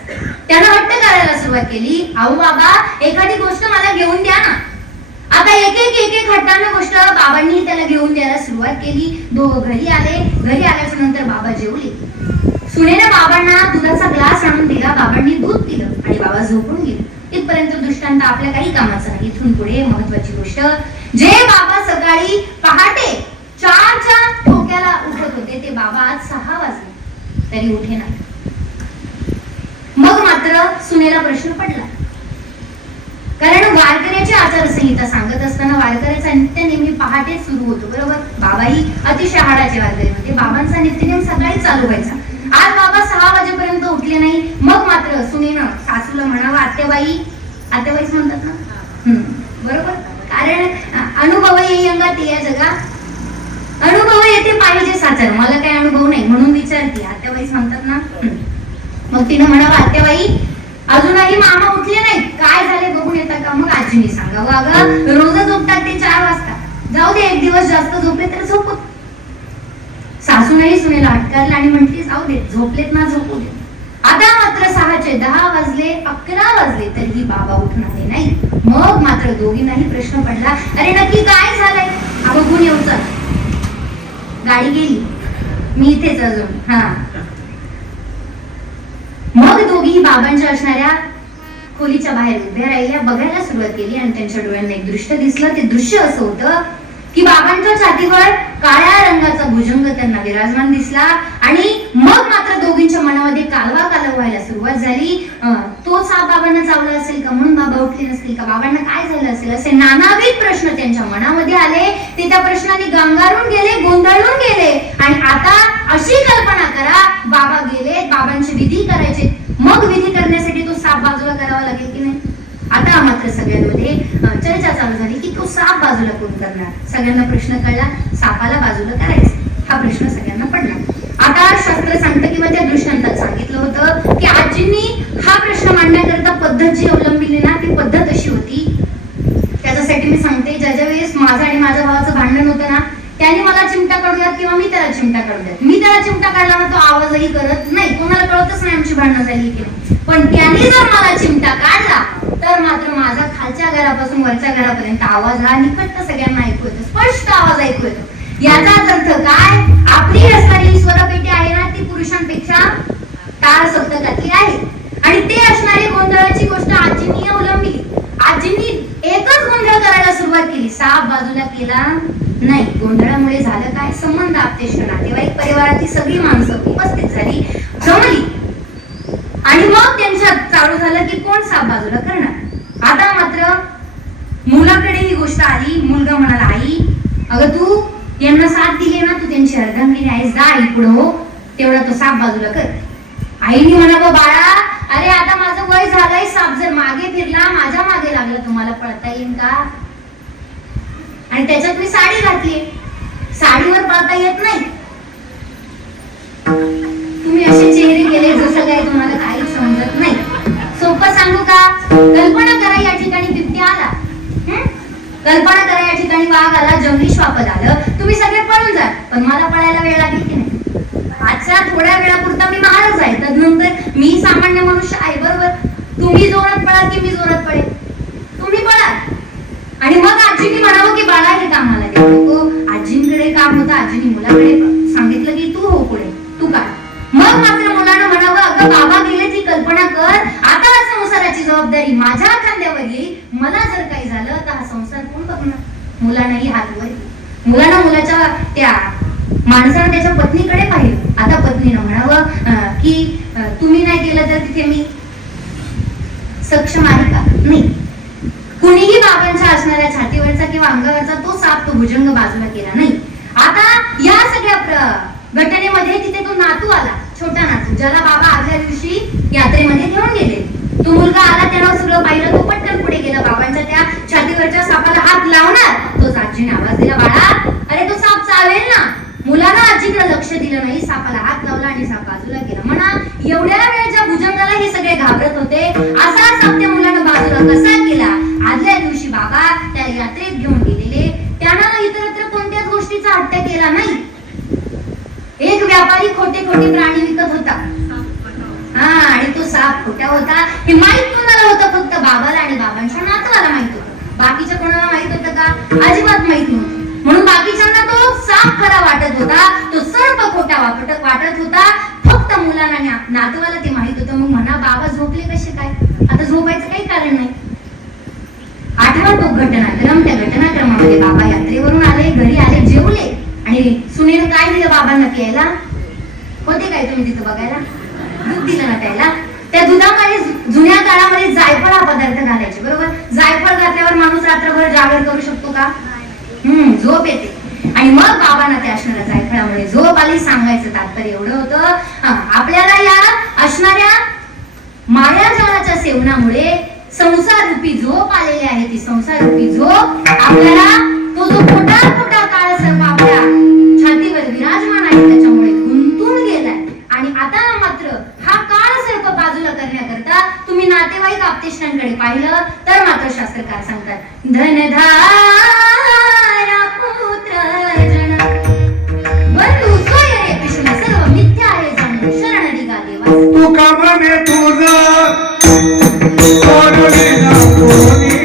त्यानं हट्ट करायला सुरुवात केली, अहो बाबा एखादी गोष्ट मला घेऊन द्या ना. आता एक एक हट्टानं गोष्ट बाबांनी त्याला घेऊन द्यायला सुरुवात केली. दोघं घरी आले. घरी आल्याच्या नंतर बाबा जेवले. सुनेने बाबांना दुधाचा ग्लास आणून दिला. बाबांनी दूध पिलं आणि बाबा झोपून गेले. इथपर्यंत दृष्टांत आपल्या काही कामाचा नाही. इथून पुढे महत्वाची गोष्ट, जे बाबा सकाळी पहाटे 4च्या ठोक्याला उठत होते ते बाबा आज 6 वाजले तरी उठे नाही. मग मात्र सुनेला प्रश्न पडला, कारण वारकऱ्याची आचारसंहिता सांगत असताना वारकऱ्याचा नित्य नेहमी पहाटे सुरू होतो, बरोबर. बाबाही अतिशय हाडाचे वारकरी होते. बाबांचा नित्यनेम सकाळी चालू व्हायचा. आज बाबा 6 वाजेपर्यंत उठले नाही. मग मात्र सुनेनं सासूला म्हणावं, आत्याबाईच म्हणतात ना, बरोबर. कारण अनुभव येई अंगात या जगा, अनुभव येते पाहिजे साचार. मला काही अनुभव नाही म्हणून विचारते, आत्याबाईच म्हणतात ना. मग तिनं म्हणावं, आत्याबाई अजूनही मामा उठले नाही, काय झाले बघून येतात का? मग आजीने सांगावं, अगं रोज झोपतात ते 4 वाजता, जाऊ दे एक दिवस जास्त झोपले तर झोपू. सासूनही सुनेला अटकारलं आणि म्हटली, जाऊ दे झोपलेत ना झोपू दे. आता मात्र 6चे 10 वाजले, 11 वाजले तरीही बाबा उठून आले नाही. मग मात्र दोघींनाही प्रश्न पडला, अरे नक्की काय झालंय? बघून येऊचा. गाडी गेली, मी इथेच अजून. मग दोघी बाबांच्या असणाऱ्या खोलीच्या बाहेर उभ्या राहिल्या. बघायला सुरुवात केली आणि त्यांच्या डोळ्यांना एक दृश्य दिसलं. ते दृश्य असं होतं की बाबांच्या छातीवर काळ्या रंगाचा भुजंग त्यांना विराजमान दिसला. आणि मग मात्र दोघींच्या मनामध्ये कालवा व्हायला सुरुवात झाली. तो साप बाबांना चावला असेल का, म्हणून बाबा उठले नसतील का, बाबांना काय झालं असेल, असे नानाविध प्रश्न त्यांच्या मनामध्ये आले. ते त्या प्रश्नांनी गंगारून गेले, गोंधळून गेले. आणि आता अशी कल्पना करा, बाबा गेले, बाबांची विधी करायचे. मग विधी करण्यासाठी तो साप बाजूला करावा लागेल की नाही. आता मात्र सगळ्यांमध्ये चर्चा चालू झाली की तो साप बाजूला कोण करणार. सगळ्यांना प्रश्न कळला, सापाला बाजूला करायचं हा प्रश्न सगळ्यांना पडला. आता शास्त्र सांगतं किंवा त्या दृष्टांतात सांगितलं होतं की आजींनी हा प्रश्न मांडण्याकरता पद्धत जी अवलंबिली ना, ती पद्धत अशी होती. त्याच्यासाठी मी सांगते, ज्या वेळेस माझं आणि माझ्या भावाचं भांडण होतं ना, त्याने मला चिमटा काढूयात किंवा मी त्याला चिमटा काढूयात. मी त्याला चिमटा काढला ना, तो आवाजही करत नाही, कोणाला कळतच नाही आमची भांडणं झाली की नाही. पण त्याने जर मला चिमटा काढला तर मात्र माझा खालच्या घरापासून वरच्या घरापर्यंत आवाज हा निकट सगळ्यांना ऐकू येतो, स्पष्ट आवाज ऐकू येतो. याचा अर्थ काय, आपली असणारी स्वरपेटी आहे ना, ती पुरुषांपेक्षा टाळ सप्तकातली आहे. आणि ते असणारी गोंधळाची गोष्ट आजींनी अवलंबली. आजींनी एकच गोंधळ करायला सुरुवात केली, साप बाजूला केला नाही. गोंधळामुळे झालं काय, संबंध आपतेष्ट नातेवाईक परिवारातील सगळी माणसं उपस्थित झाली, जमली. आणि मग त्यांच्यात चालू झालं की कोण साप बाजूला करणार. आता मात्र मुलाकडे ही गोष्ट आली. मुलगा म्हणाला, आई अगं तू यांना साथ दिली ना, तू त्यांची अर्धांगिनी आहेस, जा आई पुढं हो, तेवढा तो साप बाजूला कर. आईने म्हणावं, बाळा अरे आता माझं वय झालंय, साप जर मागे फिरला, माझ्या मागे लागला, तुम्हाला पळता येईल का? आणि त्याच्यात मी साडी घातली, साडीवर पळता येत नाही. तुम्ही असे चेहरे केले जसं काय तुम्हाला काहीच समजत नाही. सोपं सांगू का, कल्पना करा या ठिकाणी बिबट्या आला, कल्पना करा या ठिकाणी वाघ आला, जंगली श्वापद आलं, तुम्ही सगळे पळून जा, पण मला पळायला वेळ लागेल की नाही. आजच्या थोड्या वेळापुरता मी महाराज आहे, तदनंतर मी सामान्य मनुष्य आहे, बरोबर. तुम्ही जोरात पळाल की मी जोरात पळेल, तुम्ही पळाल. आणि मग आजींनी म्हणावं की बाळा हे कामाला नको. आजींकडे काम होतं, आजींनी मुलाकडे सांगितलं की तू हो पुढे, तू काय. मग मात्र मुलानं म्हणावं, अगं बाबा गेले ती कल्पना कर, आता संसाराची जबाबदारी माझ्या खांद्यावर येईल, मला जर काही झालं तर हा संसार कोण बघणार. मुलानंही हात वर, मुलानं मुलाच्या त्या माणसानं त्याच्या पत्नीकडे पाहिलं. आता पत्नीनं म्हणावं की तुम्ही नाही केलं तर तिथे मी सक्षम आहे का? नाही. कुणीही बाबांच्या असणाऱ्या छातीवरचा किंवा अंगावरचा तो साप, तो भुजंग बाजूला केला नाही. आता या सगळ्या घटनेमध्ये तिथे तो नातू आला, छोटा नातू, ज्याला बाबा आदल्या दिवशी यात्रेमध्ये घेऊन गेले. तो मुलगा आला, त्यानं सगळं पाहिलं, तो पटकन पुढे गेला, बाबांच्या त्या छातीवरच्या सापाला हात लावणार. तो आजीने आवाज दिला, बाळा अरे तो साप चावेल ना. मुलानं आजीकडे लक्ष दिलं नाही, सापाला हात लावला आणि साप बाजूला गेला. म्हणा एवढ्या वेळेच्या भुजंगाला हे सगळे घाबरत होते. असा साप त्या मुलानं बाजूला कसा गेला. आदल्या दिवशी बाबा त्या यात्रेत घेऊन गेलेले, त्यानं इतरत्र कोणत्याच गोष्टीचा हट्ट केला नाही. एक व्यापारी खोटे प्राणी विकत होता, आणि तो साप खोटा होता हे माहित कोणाला होतं? फक्त बाबाला आणि बाबांच्या नातवाला माहित होतं. बाकीच्या कोणाला माहित होतं का? अजिबात माहित नव्हतं. म्हणून बाकीच्यांना तो साप खरा वाटत होता, तो सर्प खोटा वाटत होता. फक्त मुलांना आणि नातवाला ते माहित होतं. मग म्हणा बाबा झोपले कसे काय? आता झोपायचं काही कारण नाही. आठवा तो घटनाक्रम. त्या घटनाक्रमामध्ये बाबा यात्रेवरून आले, घरी आले, जेवले आणि सुनेनं काय दिलं बाबांना प्यायला? होते काय तुम्ही तिथं बघायला? दूध दिलं ना प्यायला. त्या दुधामध्ये जुन्या काळामध्ये जायफळ हा पदार्थ घालायचे, बरोबर? जायफळ घातल्यावर माणूस रात्रभर जागर करू शकतो का? झोप येते. आणि मग बाबांना त्या असणाऱ्या जायफळामुळे झोप आली. सांगायचं तात्पर्य एवढं होतं, आपल्याला या असणाऱ्या मायाजाळाच्या सेवनामुळे संसार रूपी झोप आलेली आहे. ती संसार रूपी झोप आपल्याला तो जो खोटा खोटा काळ सर्व आपल्या छातीवर विराजमान आहे त्याच्यामुळे गुंतून गेलाय. आणि आता मात्र हा काळ सर्प बाजूला करण्याकरता तुम्ही नातेवाईक आप्तेष्टांकडे पाहिलं तर मात्र शास्त्रकार सांगतात धनधारा पुत्र जन बंधू सोय रे पिशुने सर्व मिथ्या आहे जाणून शरण दिगा देवा तू का म्हणे तुझं कोणी ना कोणी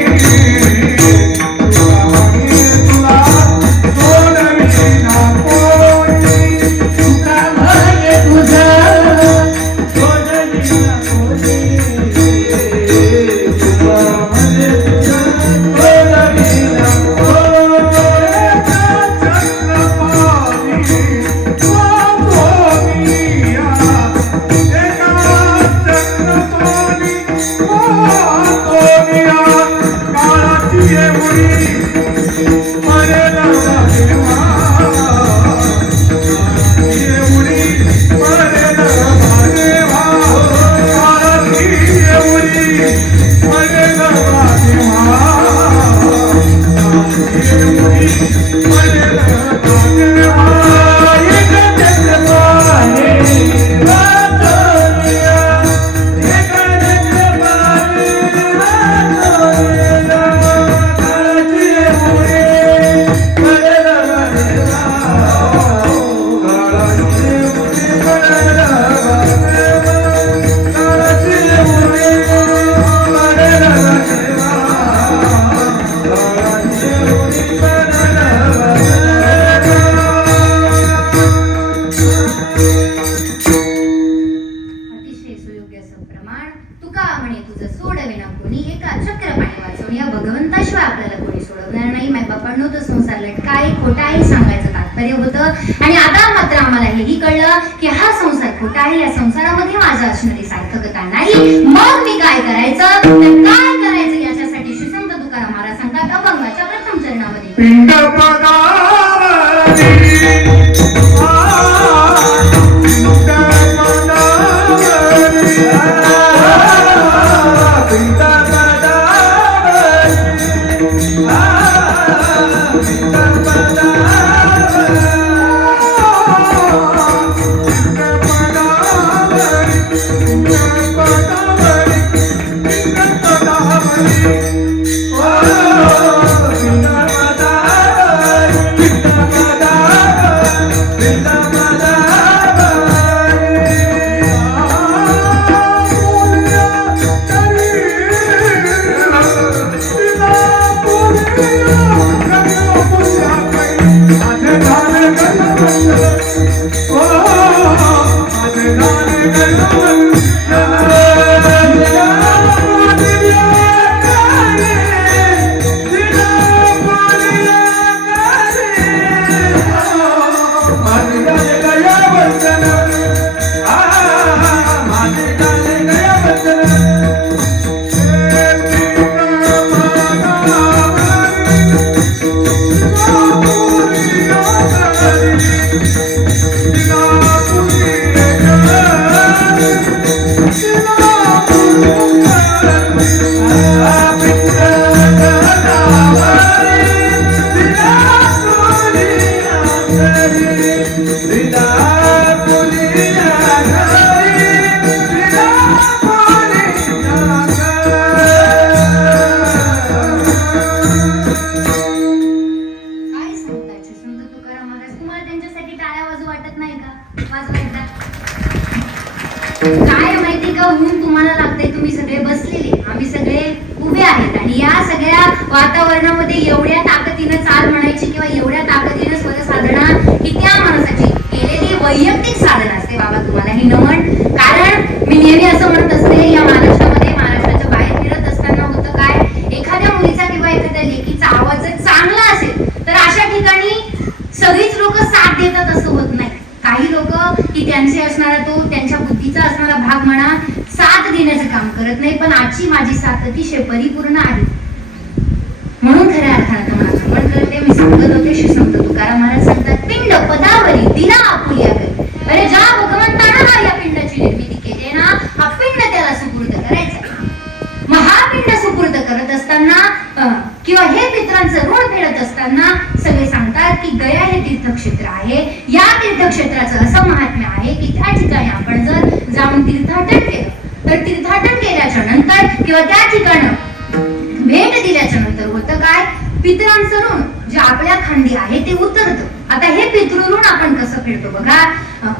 आणि आता मात्र आम्हाला हेही कळलं की हा संसार खोटा आहे. या संसारामध्ये माझं असणारी सार्थकता नाही. मग मी काय करायचं? तर काय करायचं याच्यासाठी श्री संत तुकाराम महाराज सांगतात अभंगाच्या प्रथम चरणामध्ये पिंड करत नाही, पण आजची माझी साथ अतिशय परिपूर्ण आहे. म्हणून खऱ्या अर्थानं तुम्हाला श्रवण करते. मी सांगत होते, श्री संत तुकाराम महाराज सांगतात, पिंड पदावरी दिला आपुल्या करी. अरे ज्या भगवंतानं या पिंडाची निर्मिती केली आहे ना, हा पिंड त्याला सुपूर्द करायचा. मग हा पिंड सुपूर्द करत असताना किंवा हे पित्रांचं ऋण फेडत असताना सगळे सांगतात की गया हे तीर्थक्षेत्र आहे. या तीर्थक्षेत्राचं असं महात्म्य आहे की त्या ठिकाणी आपण जर जाऊन तीर्थाटन केलं तर तीर्थाटन केल्याच्या नंतर किंवा त्या ठिकाणी भेट दिल्याच्या नंतर होतं काय, पितरांचं ऋण जे आपल्या खांदी आहे ते उतरतं. आता हे पितृऋण आपण कसं फेडतो बघा.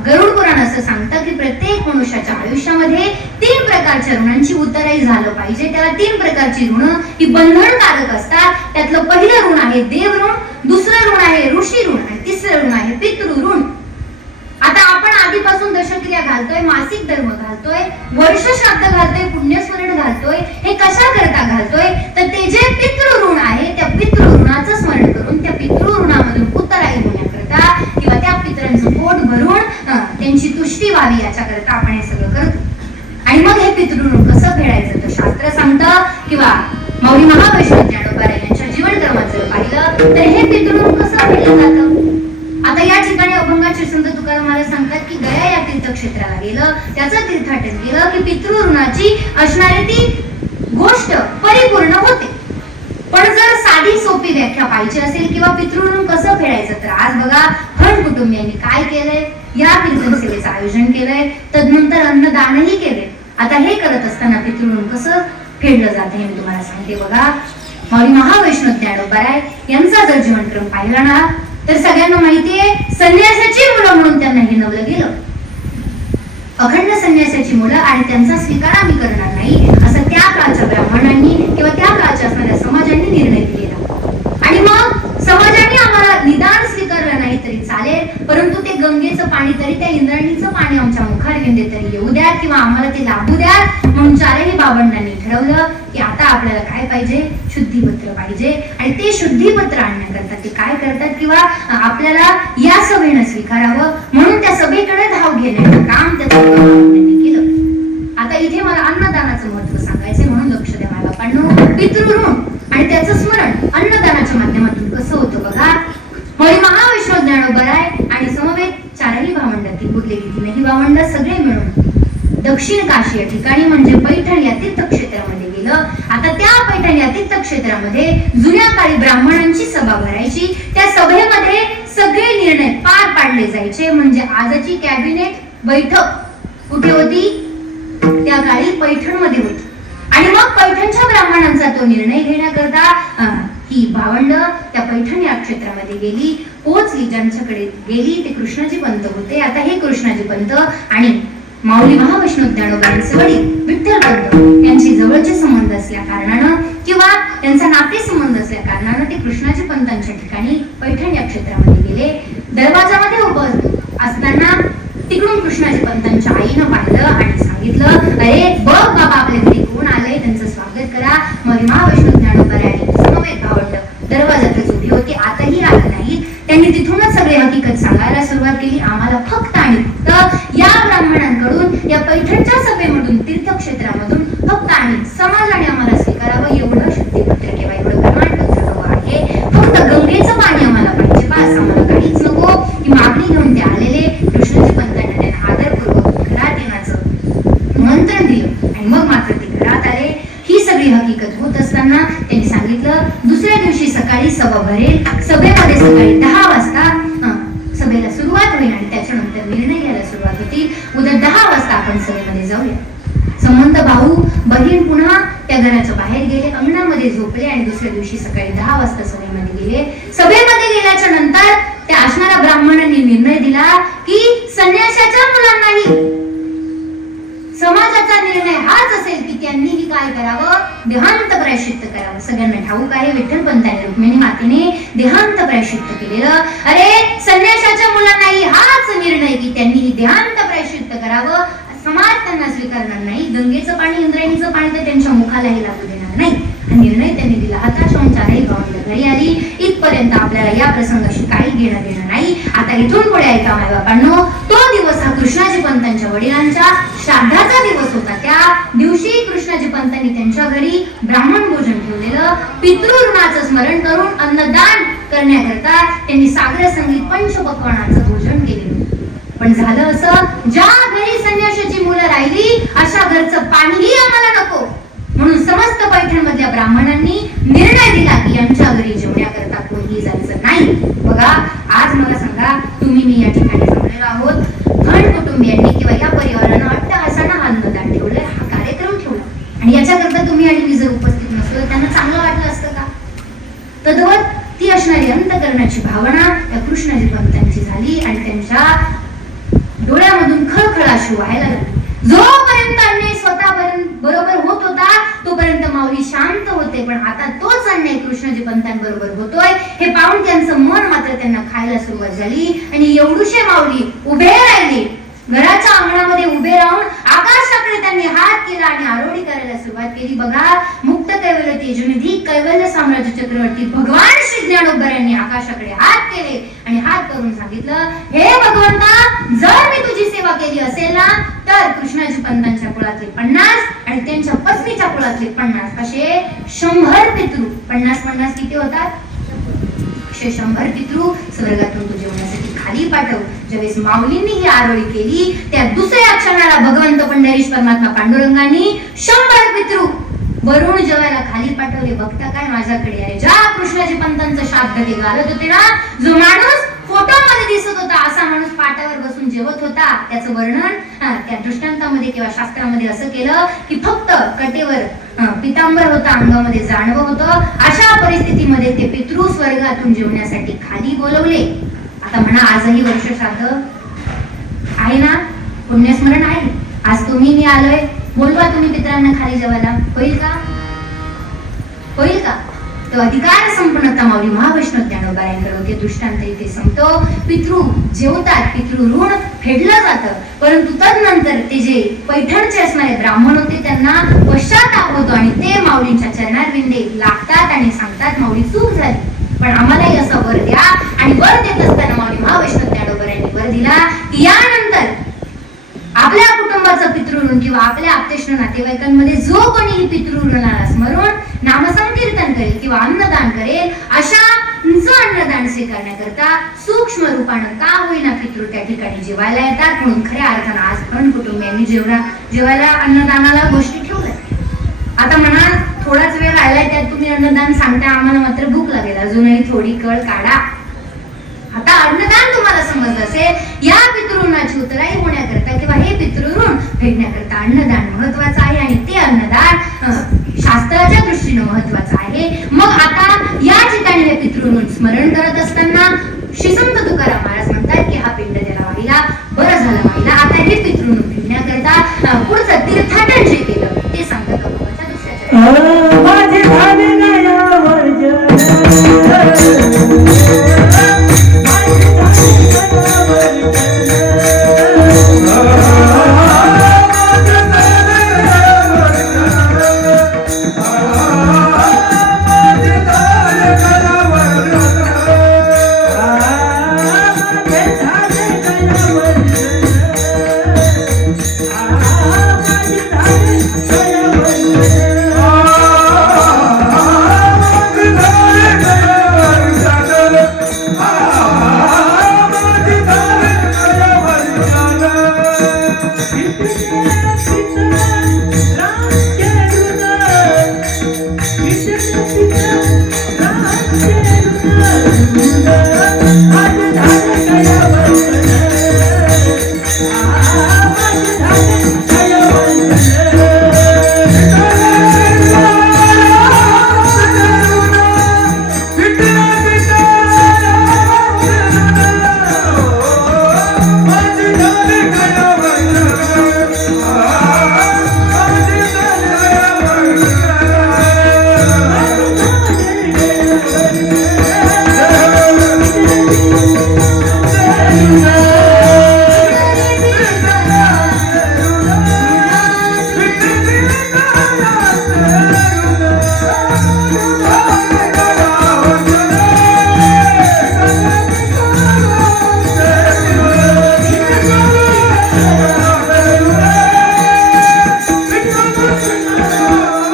गरुड पुराण असं सांगतं की प्रत्येक मनुष्याच्या आयुष्यामध्ये 3 प्रकारच्या ऋणांची उतराई झालं पाहिजे. त्याला 3 प्रकारची ऋण ही बंधनकारक असतात. त्यातलं पहिलं ऋण आहे देव ऋण, दुसरं ऋण आहे ऋषी ऋण आणि तिसरं ऋण आहे पितृऋण. आता आपण आधीपासून दशक्रिया घालतोय, मासिक धर्म घालतोय, वर्ष श्राद्ध घालतोय, पुण्यस्मरण घालतोय. हे कशा करता घालतोय तर ते जे पितृऋण आहे त्या पितृऋणाचं स्मरण करून त्या पितृऋणामधून उतराई होण्याकरता किंवा त्या पितरांचं पोट भरून त्यांची तुष्टी व्हावी याच्याकरता आपण हे सगळं करतो. आणि मग हे पितृऋण कसं फेडायचं तर शास्त्र सांगतं किंवा मौली महावैष्णव ज्ञानोबा यांच्या जीवनक्रमात जर पाहिलं तर हे पितृऋण कसं फेडलं जातं. आता या ठिकाणी अभंगाचे संत तुकाराम महाराज सांगतात की गया या तीर्थक्षेत्राला गेलं, त्याचं तीर्थाटन केलं की पितृऋणाची असणारी ती गोष्ट परिपूर्ण होते. पण जर साधी सोपी व्याख्या पाहिजे असेल किंवा पितृऋण कसं फेडायचं तर आज बघा खंड कुटुंबियांनी काय केलंय, या कीर्तन सेवेचं आयोजन केलंय, तदनंतर अन्नदानही केलंय. आता हे करत असताना पितृऋण कसं फेडलं जातं हे मी तुम्हाला सांगते बघा. मौली महावैष्णव ज्ञानोबा यांचा जर जीवनक्रम पाहिला ना तर सगळ्यांना माहितीये संन्यासाची मुलं म्हणून त्यांना हिणवलं गेलं. अखंड संन्यासाची मुलं आणि त्यांचा स्वीकार आम्ही करणार नाही असं त्या काळच्या ब्राह्मणांनी किंवा त्या काळच्या असणाऱ्या समाजांनी निर्णय दिलेला. आणि मग समाजाने आम्हाला निदान स्वीकारलं नाही तरी चालेल, परंतु ते गंगेचं पाणी तरी त्या इंद्राणीचं पाणी आमच्या मुखारविंदे तरी येऊ द्या किंवा आम्हाला ते लाभू द्या. म्हणून चारही बाबांनी ठरवलं की आता आपल्याला काय पाहिजे, शुद्धीपत्र पाहिजे. आणि ते शुद्धीपत्र आणण्याकरता ते काय करतात किंवा आपल्याला या सभेनं स्वीकारावं म्हणून त्या सभेकडे धाव घेण्याचं काम त्यांनी केलं. आता इथे मला अन्नदानाचं महत्व सांगायचं म्हणून लक्ष द्या माझ्या बापांनो. पितृऋण आणि त्याचं स्मरण अन्नदानाच्या माध्यमातून कसं होतं बघा. मौली महावैष्णव ज्ञानोबा आणि समवेत चारही भावंडातील उरलेली 3ही भावंड सगळे मिळून दक्षिण काशी या ठिकाणी म्हणजे पैठण या तीर्थक्षेत्रामध्ये गेलं. आता त्या पैठण या तीर्थक्षेत्रामध्ये जुन्या काळी ब्राह्मणांची सभा भरायची. त्या सभेमध्ये सगळे निर्णय पार पाडले जायचे. म्हणजे आजची कॅबिनेट बैठक कुठे होती, त्या काळी पैठण मध्ये होती. आणि मग पैठणच्या ब्राह्मणांचा तो निर्णय घेण्याकरता ही भावंड त्या पैठण या क्षेत्रामध्ये गेली, पोचली. ज्यांच्याकडे गेली ते कृष्णाजी पंत होते. आता हे कृष्णाजी पंत आणि माऊली महावैष्णव ज्ञानोबांचे वडील विठ्ठल पंत यांची जवळचे संबंध असल्या कारणानं किंवा त्यांचा नाते संबंध असल्या कारणानं ते कृष्णाजी पंतांच्या ठिकाणी पैठण या क्षेत्रामध्ये गेले. दरवाजामध्ये उभं असताना तिकडून कृष्णाजी पंतांच्या आईनं पाहिलं आणि सांगितलं, अरे बघ बाबा आपल्या घरी कोण आलंय, त्यांचं स्वागत करा. मौली महावैष्णव ज्ञानोबा आणि समवेत भावंड दरवाजातच उभी होती, आताही आलं नाही. त्यांनी तिथूनच सगळे हकीकत सांगायला सुरुवात केली. आम्हाला फक्त आणि फक्त या ब्राह्मणांकडून या पैठणच्या सभेमधून तीर्थक्षेत्रामधून फक्त आणि समाजाने आम्हाला स्वीकारावं एवढं शुद्धीपत्र किंवा एवढं प्रमाणपत्र हवं आहे. फक्त गंगेचं पाणी आम्हाला पाहिजे, बस आम्हाला काहीच नको. ही मागणी घेऊन ते आलेले. कृष्णाजी पंतांनी त्यांना आदरपूर्वक घरात येण्याचं मंत्र दिलं आणि मग मात्र ते घरात आले. ही सगळी हकीकत होत असताना त्यांनी सांगितलं दुसऱ्या दिवशी सकाळी सभा भरेल. सभेमध्ये सकाळी 10 वाजता सभेला सुरुवात होईल आणि त्याच्यानंतर निर्णय घ्यायला सुरुवात होती. उद्या 10 वाजता आपण सभेमध्ये जाऊया. संबंध भाऊ बहीण पुन्हा त्या घराच्या बाहेर गेले, अंगणामध्ये झोपले आणि दुसऱ्या दिवशी सकाळी 10 वाजता सभेमध्ये गेले. सभेमध्ये गेल्याच्या नंतर त्या असणाऱ्या ब्राह्मणांनी निर्णय दिला की संन्यासाच्या मुलांनाही समाजाचा निर्णय हाच असेल की त्यांनीही काय करावं, देहांत प्रायश्चित्त करावं. सगळ्यांना ठाऊक आहे विठ्ठल पंतांनी रुक्मिणी मातेने देहांत प्रायश्चित्त केलेलं. अरे संन्यासाच्या मुलांनाही हाच निर्णय की त्यांनीही देहांत प्रायश्चित्त करावं. समाज त्यांना स्वीकारणार नाही. गंगेचं पाणी इंद्रायणीचं पाणी तर त्यांच्या मुखालाही लागू देणार नाही. हा निर्णय त्यांनी दिला. हताश होऊन चारही भावंड घरी आली. इथपर्यंत आपल्याला या प्रसंगाशी काही घेणं देणं नाही. आता इथून पुढे ऐका माय बापांनो, तो दिवस हा कृष्णाजी पंतांच्या वडिलांच्या श्राद्धाचा दिवस होता. त्या दिवशी कृष्णाजी पंतांनी त्यांच्या घरी ब्राह्मण भोजन ठेवलेलं. पितृऋणाचं स्मरण करून अन्नदान करण्याकरता त्यांनी सागर संगीत पंचपक्वानाचं भोजन केलेलं. पण झालं असं, ज्या घरी संन्याशाची मुलं राहिली अशा घरचं पाणीही आम्हाला नको, म्हणून समस्त पैठणमधल्या ब्राह्मणांनी निर्णय दिला की यांच्या घरी जेवण्याकरता कोणीही जायचं नाही. बघा, आज मला सांगा, तुम्ही मी या ठिकाणी जमलेलो आहोत, धन कुटुंबियांनी किंवा या परिवारानं अट्टहासानं हा अन्नदान ठेवलंय, हा कार्यक्रम ठेवला, आणि याच्याकरता तुम्ही आणि मी जर उपस्थित नसलो तर त्यांना चांगलं वाटलं असतं का? तद्वत ती असणारी अंतकरणाची भावना त्या कृष्णाजी पंतांची झाली आणि त्यांच्या डोळ्यामधून खळखळाशी व्हायला लागली. जोपर्यंत अन्याय स्वतःपर्यंत बरोबर होत होता तोपर्यंत माऊली शांत होते, पण आता तोच अन्याय कृष्णाजी पंतांबरोबर होतोय हे पाहून त्यांचं मन मात्र त्यांना खायला सुरुवात झाली. आणि एवढूशे माऊली उभे राहिले, घराच्या अंगणामध्ये उभे राहून आकाशाकडे त्यांनी हात केला आणि आरोळी करायला सुरुवात केली. बघा, मुक्त कैवल्य तेजनिधी कैवल्य साम्राज्य चक्रवर्ती भगवान श्री ज्ञानोबा यांनी आकाशाकडे हात केले आणि हात करून सांगितलं, हे भगवंता, जर मी तुझी सेवा केली असेल ना तर कृष्णाजी पंतांच्या कुळातले 50 आणि त्यांच्या पत्नीच्या कुळातले 50 असे 100 पितृ, 50 किती होतात? 100 पितृ स्वर्गातून तू जेवण्यासाठी खाली पाठव. ज्यावेळेस माऊलींनी ही आरोळी केली त्या दुसऱ्या क्षणाला भगवंत पंढरीश परमात्मा पांडुरंगांनी 100 पितृ वरून जेवायला खाली पाठवले. बघता काय माझ्याकडे आहे, ज्या कृष्णाजी पंतांचं श्राद्ध ते घालत होते ना, जो माणूस फोटोमध्ये दिसत होता असा माणूस पाटावर बसून जेवत होता, त्याचं वर्णन त्या दृष्टांतामध्ये किंवा शास्त्रामध्ये असं केलं की फक्त कटेवर पितांबर होता, अंगामध्ये जाणवं होतं. अशा परिस्थितीमध्ये ते पितृ स्वर्गातून जेवण्यासाठी खाली बोलवले. आता म्हणा, आजही वर्ष श्राद्ध आहे ना, पुण्यस्मरण आहे. आज तुम्ही मी आलोय, बोलवा तुम्ही पितरांना खाली जेवायला, होईल का? होईल का? तो अधिकार संपन्नता माऊली महावैष्णव ज्ञानोबा यांकडे होते. दृष्टांत इथे सांगतो, पितृ जेवतात, पितृ ऋण फेडलं जातं, परंतु तदनंतर ते जे पैठणचे असणारे ब्राह्मण होते त्यांना पश्चाताप होतो आणि ते माऊलींच्या चरणारविंदे लागतात आणि सांगतात, माऊली चूक झाली, पण आम्हालाही असा वर द्या. आणि वर देत असताना माऊली महावैष्णव ज्ञानोबा यांनी वर दिला की यानंतर आपल्या कुटुंबाचं पितृऋण किंवा आपल्या आप्तेष्ट नातेवाईकांमध्ये जो कोणीही पितृऋणाला स्मरून नामसंकीर्तन करेल किंवा अन्नदान करेल अशा अन्नदान स्वीकारण्याकरता सूक्ष्म रूपानं का होईना पितृ त्या ठिकाणी जेवायला येतात. म्हणून खऱ्या अर्थानं आज पण कुटुंबियांनी जेवायला अन्नदानाला गोष्टी ठेवल्या. आता म्हणा, थोडाच वेळ राहिलाय, त्यात तुम्ही अन्नदान सांगता, आम्हाला मात्र भूक लागेल, अजूनही थोडी कळ काढा. आता अन्नदान तुम्हाला समजलं असेल, या पितृऋणाची उतराई होण्याकरता किंवा हे पितृऋण फेडण्याकरता अन्नदान महत्वाचं आहे आणि ते अन्नदान शास्त्राच्या दृष्टीने महत्वाचं आहे. मग आता या ठिकाणी हे पितृऋण स्मरण करत असताना श्री संत तुकाराम महाराज म्हणतात की हा पिंड त्याला वाहिला, बरं झालं वाहिला. आता हे पितृऋण फेडण्याकरता पुढचं तीर्थाटन जे केलं ते सांगतात कौतुकाच्या दुसऱ्या माझे भावे नयावर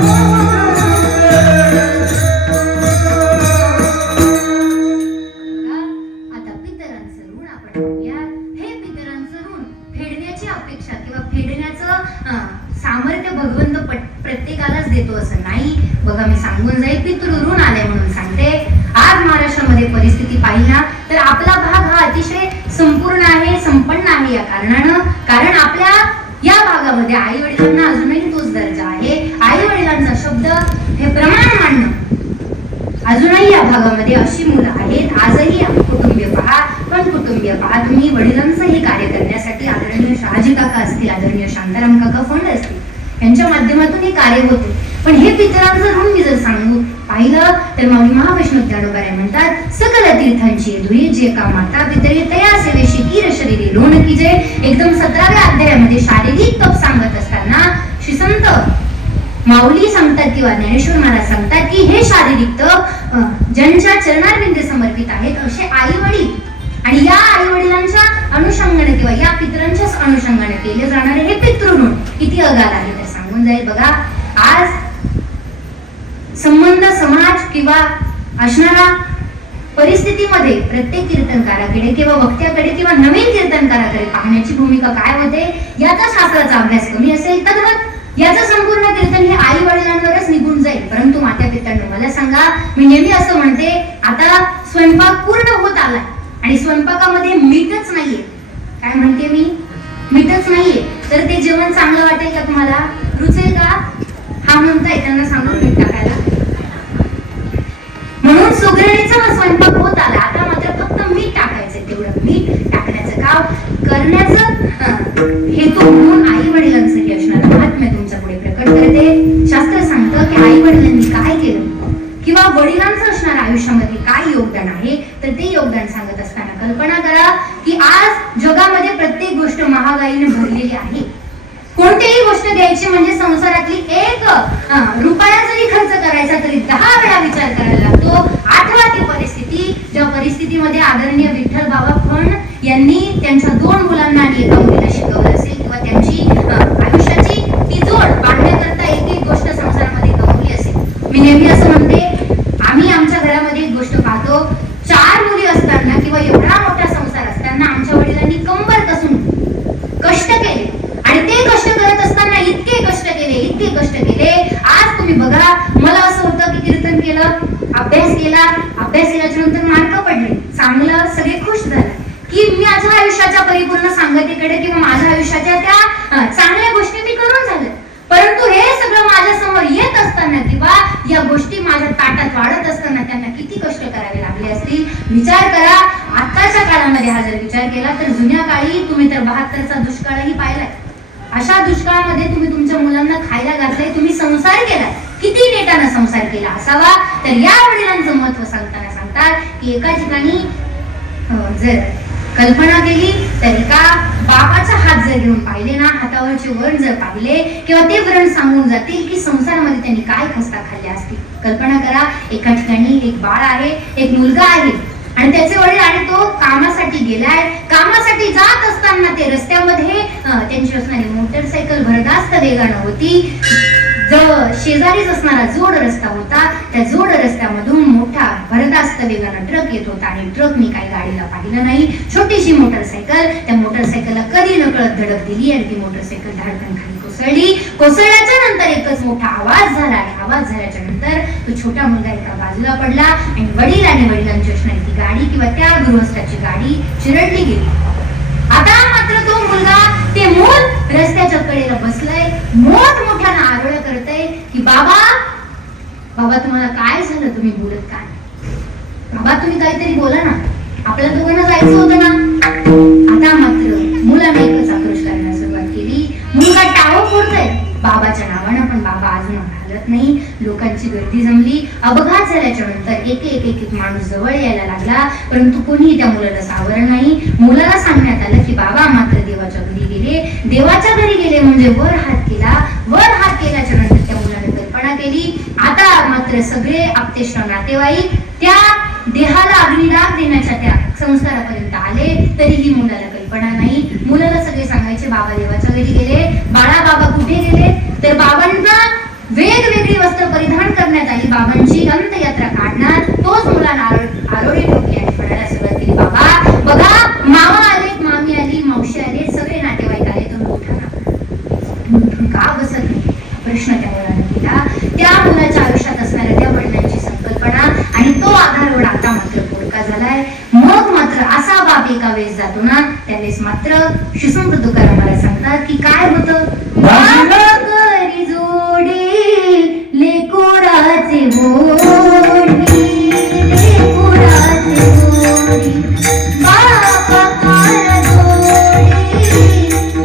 आता पितरांचं ऋण आपण पाहूया. हे पितरांचं ऋण फेडण्याची अपेक्षा किंवा फेडण्याचं सामर्थ्य भगवंत प्रत्येकालाच देतो असं नाही. बघा मी सांगून जाईल, पितृ ऋण आलंय म्हणून सांगते. आज महाराष्ट्रामध्ये परिस्थिती पाहिली ना तर आपला भाग हा अतिशय संपूर्ण आहे, संपन्न आहे या कारणानं. कारण आपल्या या भागामध्ये आई वडिलांना अजूनही तोच दर्जा आहे. आई वडिलांचा शब्द हे प्रमाण मानणं. अजूनही या भागामध्ये अशी मुलं आहेत, आजही कुटुंबीय पहा, पण कुटुंबीय पहा तुम्ही वडिलांचं हे कार्य करण्यासाठी आदरणीय शहाजी काका असतील, आदरणीय शांताराम काका फंड असतील, यांच्या माध्यमातून हे कार्य होते. पण हे पितरांचं ऋण मी जर सांगू पाहिलं तर माऊली महावैष्णव ज्ञानोबा म्हणतात, सकल तीर्थांची धुरी जे का माता पितरी तया सेवेशी कीर शरीरी लोण की जे. एकदम 17व्या अध्यायामध्ये शारीरिक तप सांगत असताना श्री संत माऊली सांगतात किंवा ज्ञानेश्वर महाराज सांगतात की हे शारीरिक तप ज्यांच्या चरणारविंदे समर्पित आहेत असे आई वडील आणि या आई वडिलांच्या अनुषंगाने किंवा या पितरांच्या अनुषंगाने केले जाणारे हे पितृऋण किती अगाध आहे तर सांगून जाईल. बघा आज संबंध समाज किंवा असणारा परिस्थितीमध्ये प्रत्येक कीर्तनकाराकडे किंवा वक्त्याकडे किंवा नवीन कीर्तनकाराकडे पाहण्याची भूमिका काय होते याचा शास्त्राचा अभ्यास कमी असेल तद्वत याचं संपूर्ण कीर्तन हे आई वडिलांवरच निघून जाईल. परंतु माता पित्यांनो मला सांगा, मी नेहमी असं म्हणते, आता स्वयंपाक पूर्ण होत आलाय आणि स्वयंपाकामध्ये मीठच नाहीये. काय म्हणते मी? मीठच नाहीये. तर ते जेवण चांगलं वाटेल का तुम्हाला? रुचेल का? हा म्हणताय त्यांना सांगून मीठ टाकायला. म्हणून सुगरणीचा हा स्वयंपाक होत आला, आता मात्र फक्त मीठ टाकायचं. तेवढं मीठ टाकण्याचं काम करण्याचं हेतू म्हणून आई वडिलांचं हे असणारं महात्म्य तुमच्या पुढे प्रकट करते. शास्त्र सांगतं की आई वडिलांनी काय केलं किंवा वडिलांचं असणाऱ्या आयुष्यामध्ये काय योगदान आहे तर ते योगदान सांगत असताना कल्पना करा की आज जगामध्ये प्रत्येक गोष्ट महागाईने भरलेली आहे. कोणतीही गोष्ट घ्यायची म्हणजे संसारातली एक रुपया जरी खर्च करायचा तरी 10 वेळा विचार करायला लागतो. आठवा ती परिस्थिती, ज्या परिस्थितीमध्ये आदरणीय विठ्ठल बाबा फंड यांनी त्यांच्या 2 मुलांना आणि एका मुलीला शिकवलं असेल किंवा त्यांची आयुष्याची ती जोड पाहण्याकरता एक गोष्ट संसारामध्ये गमावली असेल. मी नेहमी असं म्हणते, आम्ही आमच्या घरामध्ये एक गोष्ट पाहतो, 4 मुली असताना किंवा एवढा मोठा संसार असताना आमच्या वडिलांनी कंबर कसून कष्ट केले आणि ते कष्ट करत असताना इतके कष्ट केले. आज तुम्ही बघा, मला असं होतं की कीर्तन केलं, अभ्यास केल्याच्या नंतर मार्क पडले, चांगलं, सगळे खुश झाले की माझ्या आयुष्याच्या परिपूर्ण सांगतेकडे किंवा माझ्या आयुष्याच्या त्या चांगल्या गोष्टी मी करून झाल्या. परंतु हे सगळं माझ्या समोर येत असताना किंवा या गोष्टी माझ्या ताटात वाढत असताना त्यांना किती कष्ट करावे लागले असतील. विचार करा, आताच्या काळामध्ये हा जर विचार केला तर जुन्या काळी तुम्ही तर 72चा दुष्काळही पाहिलाय. अशा दुष्काळामध्ये तुम्ही तुमच्या मुलांना खायला घातलंय, तुम्ही संसार केलाय, किती नेटानं संसार केला असावा. तर या वडिलांचं महत्व सांगताना सांगतात की एका ठिकाणी जर कल्पना केली तर एका बापाचा हात जर घेऊन पाहिले ना, हातावरचे व्रण जर पाहिले किंवा ते व्रण सांगून जातील की संसारामध्ये त्यांनी काय खस्ता खाल्ल्या असतील. कल्पना करा, एका ठिकाणी एक बाळ आहे, एक मुलगा आहे आणि त्याचे वडील आणि तो कामासाठी गेलाय. कामासाठी जात असताना ते रस्त्यामध्ये त्यांची असणारी मोटरसायकल भरधास्त वेगानं होती. शेजारीच असणारा जोड रस्ता होता, त्या जोड रस्त्यामधून मोठा भरधास्त वेगानं ट्रक येत होता आणि ट्रकने काही गाडीला पाहिलं नाही. छोटीशी मोटरसायकल, त्या मोटरसायकलला कधी नकळत धडक दिली आणि ती मोटरसायकल धाडकन खाली कोसळली. कोसळल्याच्या नंतर एकच मोठा आवाज झाला आणि आवाज झाल्याच्या नंतर तो छोटा मुलगा एका बाजूला पडला आणि वडील आणि वडिलांची असणारी ती गाडी किंवा त्या गृहस्थाची गाडी चिरडली गेली. आता मात्र तो मुलगा ते मूल रस्त्याच्या कडेला बसलाय, मोठमोठ्यानं आरोळ करतय की बाबा तुम्हाला काय झालं, तुम्ही बोलत काय? बाबा तुम्ही काहीतरी बोला ना, आपल्या दोघांना जायचं होतं ना. आता मात्र मुलाने एकच आक्रोश करायला सुरुवात केली. मुलगा टाळो फोडतोय बाबाच्या नावानं, पण बाबा अजून हलत नाही. लोकांची गर्दी जमली. अपघात झाल्याच्या नंतर एक माणूस जवळ यायला लागला, परंतु कोणी त्या मुलाला सावरलं नाही. मुलाला सांगण्यात आलं की बाबा मात्र देवाच्या घरी गेले. देवाच्या घरी गेले म्हणजे वर हात केला. वर हात केल्याच्या नंतर त्या मुलाने कल्पना केली. आता मात्र सगळे आप्तेष्ट नातेवाईक त्या देहाला अग्निदाह देण्याच्या त्या संस्कारापर्यंत आले, तरीही मुलाला कल्पना नाही. मुलाला सगळे सांगायचे बाबा देवाच्या घरी गेले. बाळा बाबा कुठे गेले? तर बाबांना वेगवेगळी बाबांची अंत्ययात्रा काढणार. तोच मुलांना आरोळी ठोकली आणि म्हणायला सुरुवात केली, बाबा बघा, मामा आले, मामी आली, मावशी आले, सगळे नातेवाईक आले, तुम्ही उठा ना. उठून का बसत नाही प्रश्न त्या मुलाने केला. त्या मुलाच्या आयुष्यात असणाऱ्या त्या वडिलांची संकल्पना आणि तो आधारवड आता मात्र पोरका झालाय. मग मात्र असा बाप एका वेळेस जातो ना, त्यावेळेस मात्र शिसुंत तुकाराम महाराज सांगतात की काय होतं, करी जोडी लेकुराचे बोडी, लेकुराचे बोडी, बापा कार जोडी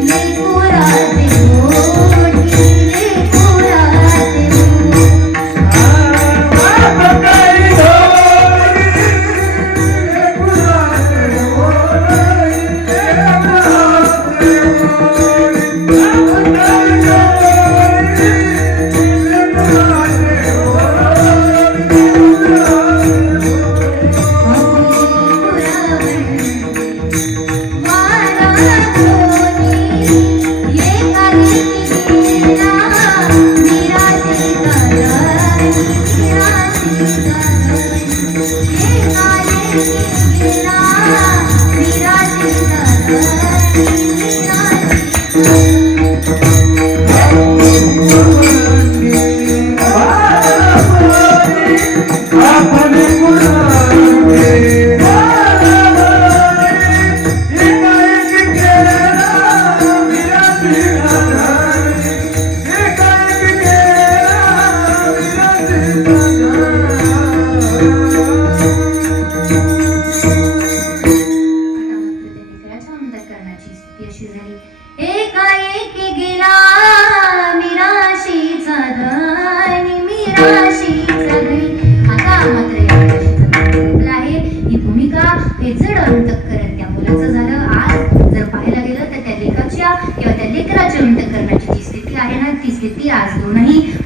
लेकुराचे बोडी, लेकुराचे बोडी.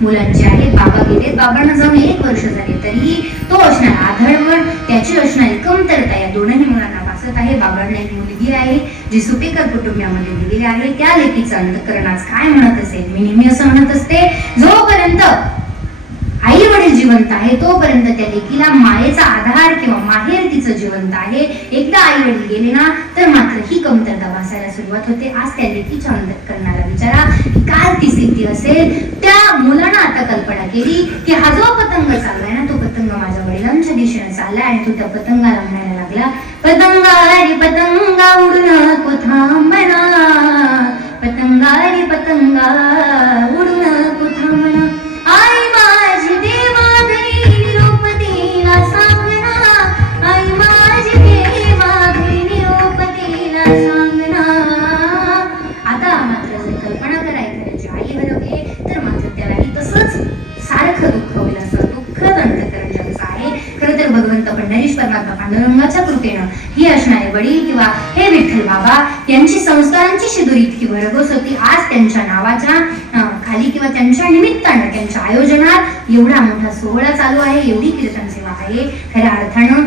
मुलांचे आहेत. बाबा गेले, बाबांना जाऊन 1 वर्ष झाले, तरीही तो असणारा आधळवड, त्याची असणारी कमतरता या दोनही मुलांना भासत आहे. बाबांना एक मुलगी आहे जी सुपेकर कुटुंबामध्ये दिलेली आहे. त्या लेकीचं अंतःकरण आज काय म्हणत असेल? मी नेहमी असं म्हणत असते, जोपर्यंत आई वडील जिवंत आहे तोपर्यंत त्या लेकीला मायेचा आधार किंवा माहेर तिचं जिवंत आहे. एकदा आई वडील गेले ना तर मात्र ही कमतरता भासायला सुरुवात होते. आज त्या लेकीच्या अंतःकरणाला विचारा की काय ती स्थिती असेल. त्या मुलानं आता कल्पना केली की हा जो पतंग चाललाय ना, तो पतंग माझ्या वडिलांच्या दिशेने चाललाय आणि तो त्या पतंगाला म्हणायला लागला, पतंगारी पतंगा उडू नको थांबना, पतंगारी पतंगा उडू नको थांबना, आई माझी देवा घरी निरोप तिला सांगना, आई माझी देवा घरी निरोप तिला सांगना. आता मात्र जर कल्पना करायची आई हरवली तर मात्र त्यालाही तसंच सारखं दुःख होईल. असं दुःखद अंतःकरण ज्याचं आहे. खरं तर भगवंत पंढरीश परमात्मा पांडुरंगाच्या कृपेनं ही असणारे वडील किंवा हे विठ्ठल बाबा यांची संस्कारांची शिदोरी इतकी भरघोस होती. आज त्यांच्या नावाच्या खाली किंवा त्यांच्या निमित्तानं त्यांच्या आयोजनात एवढा मोठा सोहळा चालू आहे, एवढी कीर्तन सेवा आहे. खऱ्या अर्थानं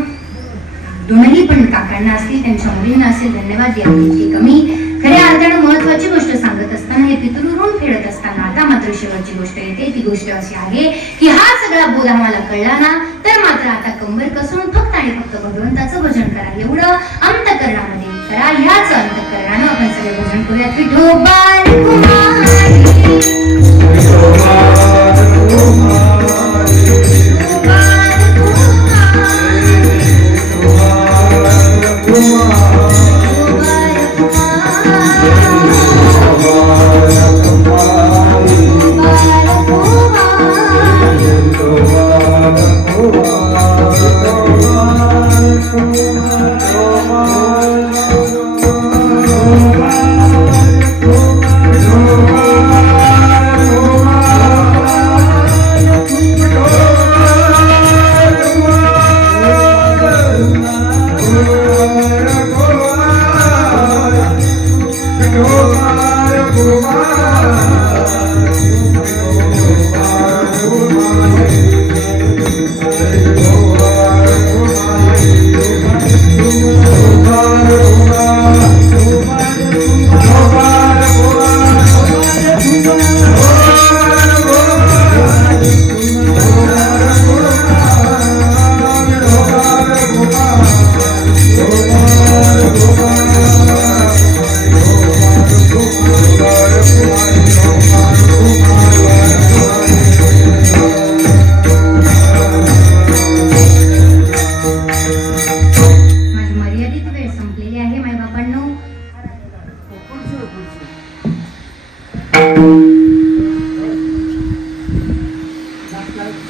दोनही पण काकांना असतील, त्यांच्या मुलींना असेल धन्यवाद द्यावे इतकी कमी. खऱ्या अर्थानं महत्वाची गोष्ट सांगत असताना, हे पितृ फेडत असताना आता मात्र शेवटची गोष्ट येते. ती गोष्ट अशी आहे की हा सगळा बोध आम्हाला कळला ना तर मात्र आता कंबर कसून फक्त आणि फक्त भगवंताचं भजन करा, एवढं अंतःकरणामध्ये करा. ह्याच अंतःकरणानं आपण सगळे भजन करूयात. विठोबा कुमारी Thank you. खऱ्या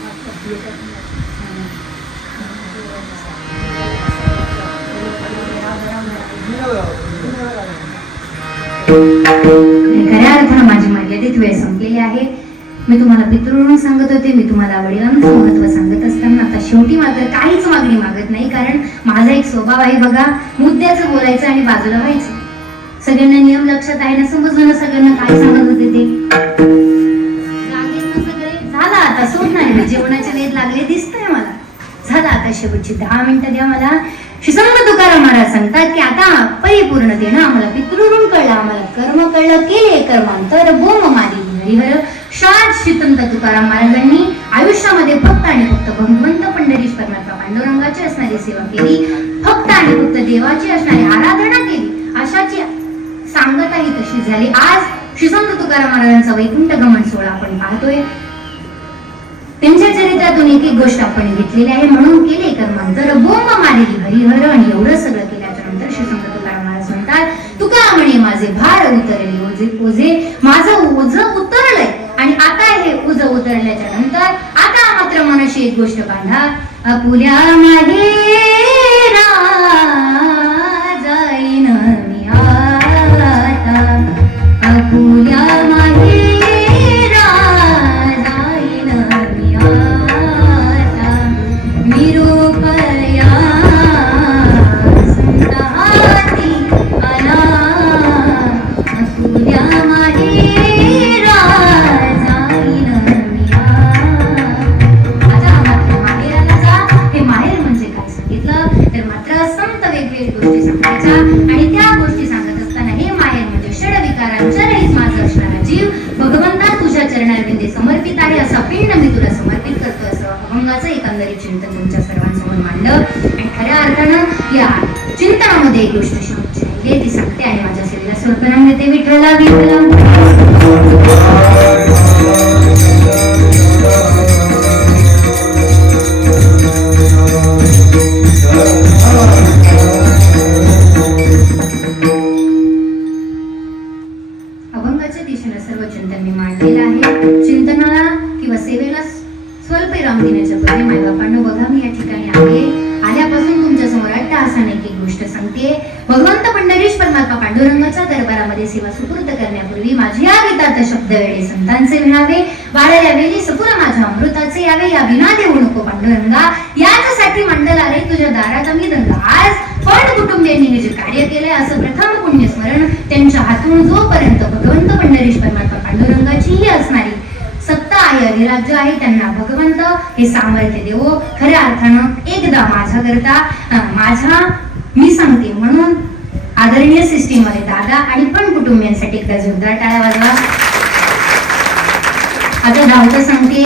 अर्थानं माझी मर्यादित वेळ संपलेली आहे. मी तुम्हाला पितृऋण सांगत होते, मी तुम्हाला वडिलांचं महत्व सांगत असताना आता शेवटी मात्र काहीच मागणी मागत नाही, कारण माझा एक स्वभाव आहे बघा, मुद्द्याचं बोलायचं आणि बाजूला व्हायचं. सगळ्यांना नियम लक्षात आहे ना, समजलं ना सगळ्यांना काय सांगत होते ते? जागेत ना सगळे? झाला आता, सोडणार मी, जेवणाचे वेध लागले दिसतंय मला. झाला आता शेवटची 10 मिनिटं द्या मला. श्रीसंत तुकाराम महाराज सांगतात की आता परिपूर्णतेनं आम्हाला पितृऋण कळलं, आम्हाला कर्म कळलं, केले कर्मांतर बोम मारी हरिहर. श्रीसंत तुकाराम महाराजांनी आयुष्यामध्ये फक्त आणि फक्त भगवंत पंढरीश परमात्मा पांडुरंगाची असणारी सेवा केली, फक्त आणि फक्त देवाची असणारी आराधना केली, अशाची सांगताही तशी झाली. आज श्रीसंत तुकाराम महाराजांचा वैकुंठ गमन सोहळा आपण पाहतोय. त्यांच्या चरित्रातून एक एक गोष्ट आपण घेतलेली आहे. म्हणून केले कर्मांतर बोंब मारली हरिहर. आणि एवढं सगळं केल्याच्या नंतर श्रीसंत तुकाराम महाराज म्हणतात, तुका म्हणे माझे भार उतरले ओझे ओझे, माझं ओझ उतरलंय. आणि आता हे ओझ उतरल्याच्या नंतर आता मात्र मनाशी एक गोष्ट बांधा, आपुल्या माहेरा जाईन मी आता, आपुल्या माहेरा जाईन मी आता, निरोपया संताती आला, आपुल्या माहेरा जाईन मी आता. मात्र माहेराला जा, हे माहेर म्हणजे काय सांगितलं तर मात्र संत वेगवेगळ्या गोष्टी सांगायच्या. आणि त्या गोष्टी सांगत असताना हे माहेर म्हणजे षडविकारांच्या रहित माझा असणारा जीव, भगवंता तुझ्या चरणारविंदे समर्पित आहे, असा पिंड मी तुला समर्पित करतो, असं अभंगाचं एकंदरीत चिंतन तुमच्या सर्वांसमोर मांडलं. आणि खऱ्या अर्थानं या चिंतनामध्ये एक गोष्ट शेवटची राहिली ती सांगते आणि माझ्या सेवेला समर्पण देते. विठ्ठला अभंगाच्या दिशेनं सर्व चिंतन मी मांडलेलं आहे. चिंतनाला किंवा सेवेला स्वल्प विराम देण्याच्या पहिले मायबापांनो बघा, मी या ठिकाणी आल्यापासून तुमच्या समोर अट्टहासाने एक गोष्ट सांगते. भगवंत पंढरीश परमात्मा पांडुरंगाच्या दरबारामध्ये सेवा सुपूर्द करण्यापूर्वी माझी या गीतात शब्द वेळे संतांचे म्हणावे, वाढल्या वेळी सपुर माझ्या अमृताचे यावे, या विना देऊ नको पांडुरंगा, याच्यासाठी मंडल आले तुझ्या दाराचा मी दंगा. आज पण कुटुंबियांनी हे जे कार्य केलंय असं प्रथम पुण्यस्मरण त्यांच्या हातून जोपर्यंत भगवंत पंढरीश परमात्मा पांडुरंगाची ही असणारी सत्ता आहे, अधिराज्य आहे, त्यांना भगवंत हे सामर्थ्य देवो. खऱ्या अर्थानं एकदा माझ्या करता माझ्या मी सांगते म्हणून आदरणीय सिस्टीम मध्ये दादा आणि पण कुटुंबियांसाठी एकदा जोरदार टाळ्या वाजवा. आता धावतं सांगते,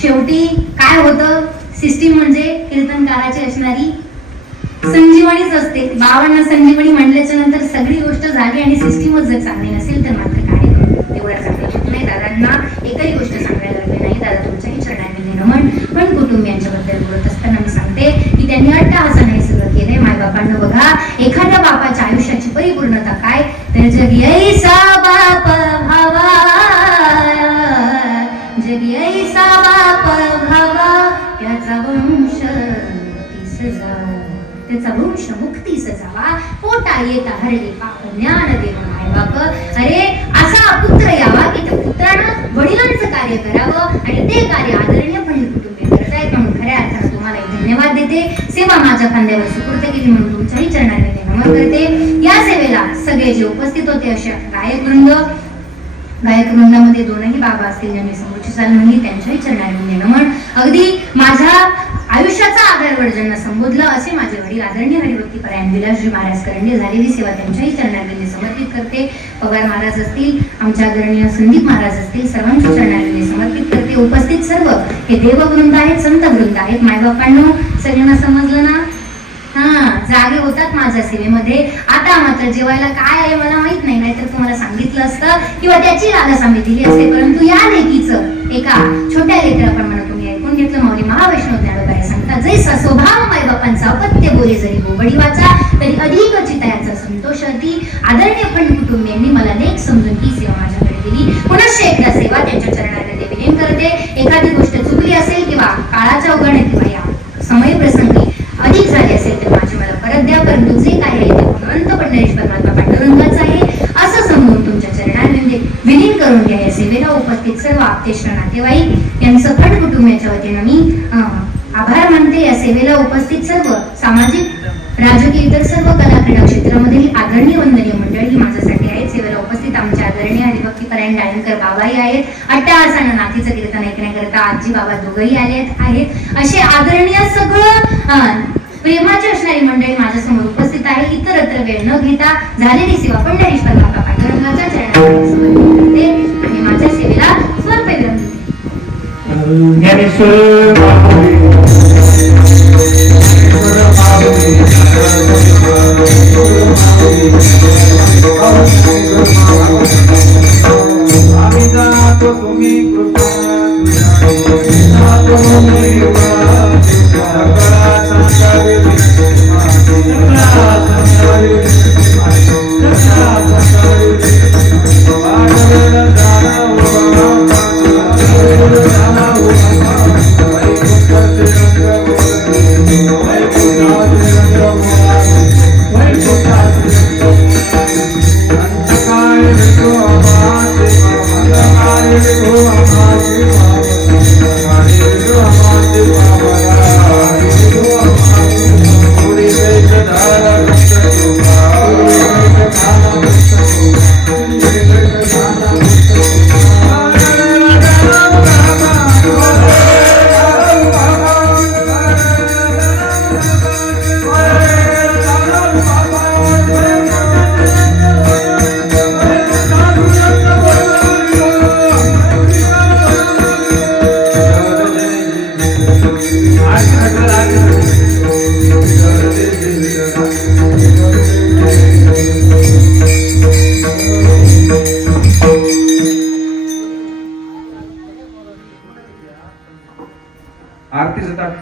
शेवटी काय होतं, सिस्टीम म्हणजे कीर्तनकाराची असणारी संजीवनीच असते. बाबांना संजीवनी म्हणल्याच्या नंतर सगळी गोष्ट झाली आणि सिस्टीमच जर चांगली नसेल तर मात्र काय तेवढा चांगलं होत नाही. दादांना एकही गोष्ट सांगायला लागली नाही. दादा तुमच्याही चरणांनी नमन. पण कुटुंबियांच्या बद्दल बोलत असताना मी सांगते की त्यांनी अट्टहासाने हे सगळं केलंय. मायबापांना बघा, एखाद्या बापाच्या आयुष्याची परिपूर्णता काय तर जग ऐसा बाप भावा, जग ऐसा बाप भावा, त्याचा वंश त्याचा वंश मुक्तीस जावा, पोटा येता हरले पाप ज्ञान देव मायबाप. अरे असा पुत्र यावा की त्या पुत्रानं वडिलांचं कार्य करावं आणि ते कार्य आदरणीयपणे कुटुंबीय करतायत. म्हणून खऱ्या अर्थानं तुम्हाला एक धन्यवाद देते. सेवा माझ्या खांद्यावर सुपूर्द केली म्हणून तुमच्याही चरणाने नमन करते. या सेवेला सगळे जे उपस्थित होते अशा गायक वृंदामध्ये दोनही बाबा असतील ज्यांनी समोरची चाल म्हणली, त्यांच्याही चरणाने नमन. अगदी माझ्या आयुष्याचा आधारवड ज्यांना संबोधलं असे माझे वडील आदरणीय हरिभक्ती परायण विलासजी महाराज करंडे, झालेली सेवा त्यांच्याही चरणाने समर्पित करते. पवार महाराज असतील, आमच्या आदरणीय संदीप महाराज असतील, सर्वांच्या चरणाने समर्पित करते. उपस्थित सर्व हे देववृंद आहेत, संत वृंद आहेत. मायबापांनो सगळ्यांना समजलं ना? जागे होतात माझ्या सेवेमध्ये. आता मात्र जेवायला काय आहे मला माहित नाही, नाहीतर तुम्हाला सांगितलं असतं किंवा त्याची लालच आम्ही दिली असते. परंतु या लेकीचं एका छोट्या लेकराप्रमाणे तुम्ही ऐकून घेतलं. माऊली महावैष्णव ज्ञानोबाई सांगतात, जैसा स्वभाव मायबापांचा अपत्य बोले जरी गोबडी वाचा, तरी अधिक चितायाचा संतोष अति. आदरणीय पण कुटुंबियांनी मला लेख समजून ही सेवा माझ्याकडे दिली. पुनश्च एकदा सेवा त्यांच्या चरणाने विलीन करते. एखादी गोष्ट चुकली असेल किंवा काळाच्या ओघाने किंवा या समय प्रसंगी अधिक झाले असेल तर माझे मला परत द्या, परंतु जे काय आहे ते भगवंत पंढरीश परमात्मा पांडुरंगाचं आहे असं समजून तुमच्या चरणांमध्ये विलीन करून घ्या. या सेवेला उपस्थित सर्व आप्तेष्ट नातेवाईक यांचं सखट कुटुंबाच्या वतीनं मी आभार मानते. या सेवेला उपस्थित सर्व सामाजिक, राजकीय, इतर सर्व कला क्रीडा क्षेत्रामधील आदरणीय वंदनीय मंडळी ही माझ्यासाठी आहेत. सेवेला उपस्थित आमचे आदरणीय हरिभक्तीपरायण गायनकर बाबाही आहेत. अट्टहासानं नातीचं कीर्तन ऐकण्याकरता आजी बाबा दोघंही आले आहेत. असे आदरणीय सगळं प्रेमाची असणारी मंडळी माझ्यासमोर उपस्थित आहे. इतरत्र वेळ न घेता झालेली सेवा पंढरीश परमात्मा पांडुरंगाच्या चरणामध्ये समर्पित करते आणि माझ्या सेवेला स्वरूपे विनंती. आम्ही जातो तुम्ही कृपा जातो आरतीचं ताट.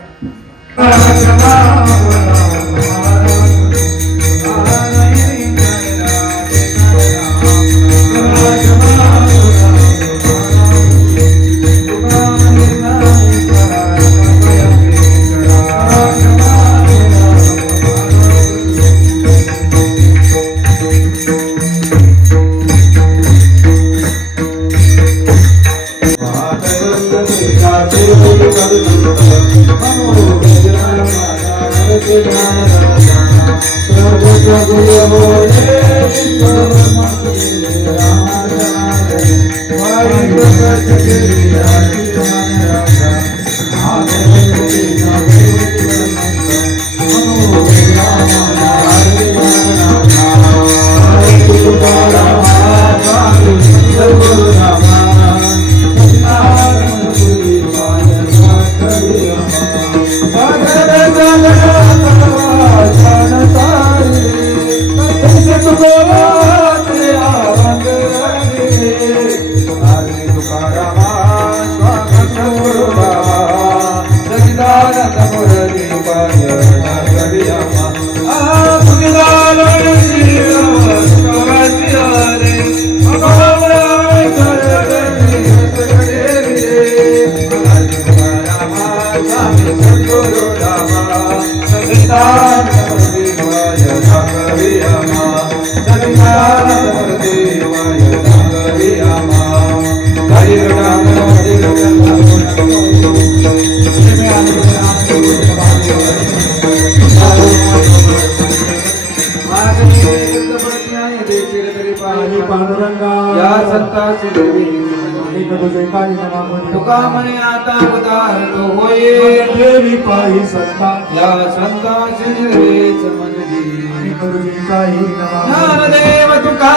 या संताची तुका म्हणे आता उदार तो होये देवी पाही संता या संताची निर्वेच मंजरी ज्ञानदेव तुका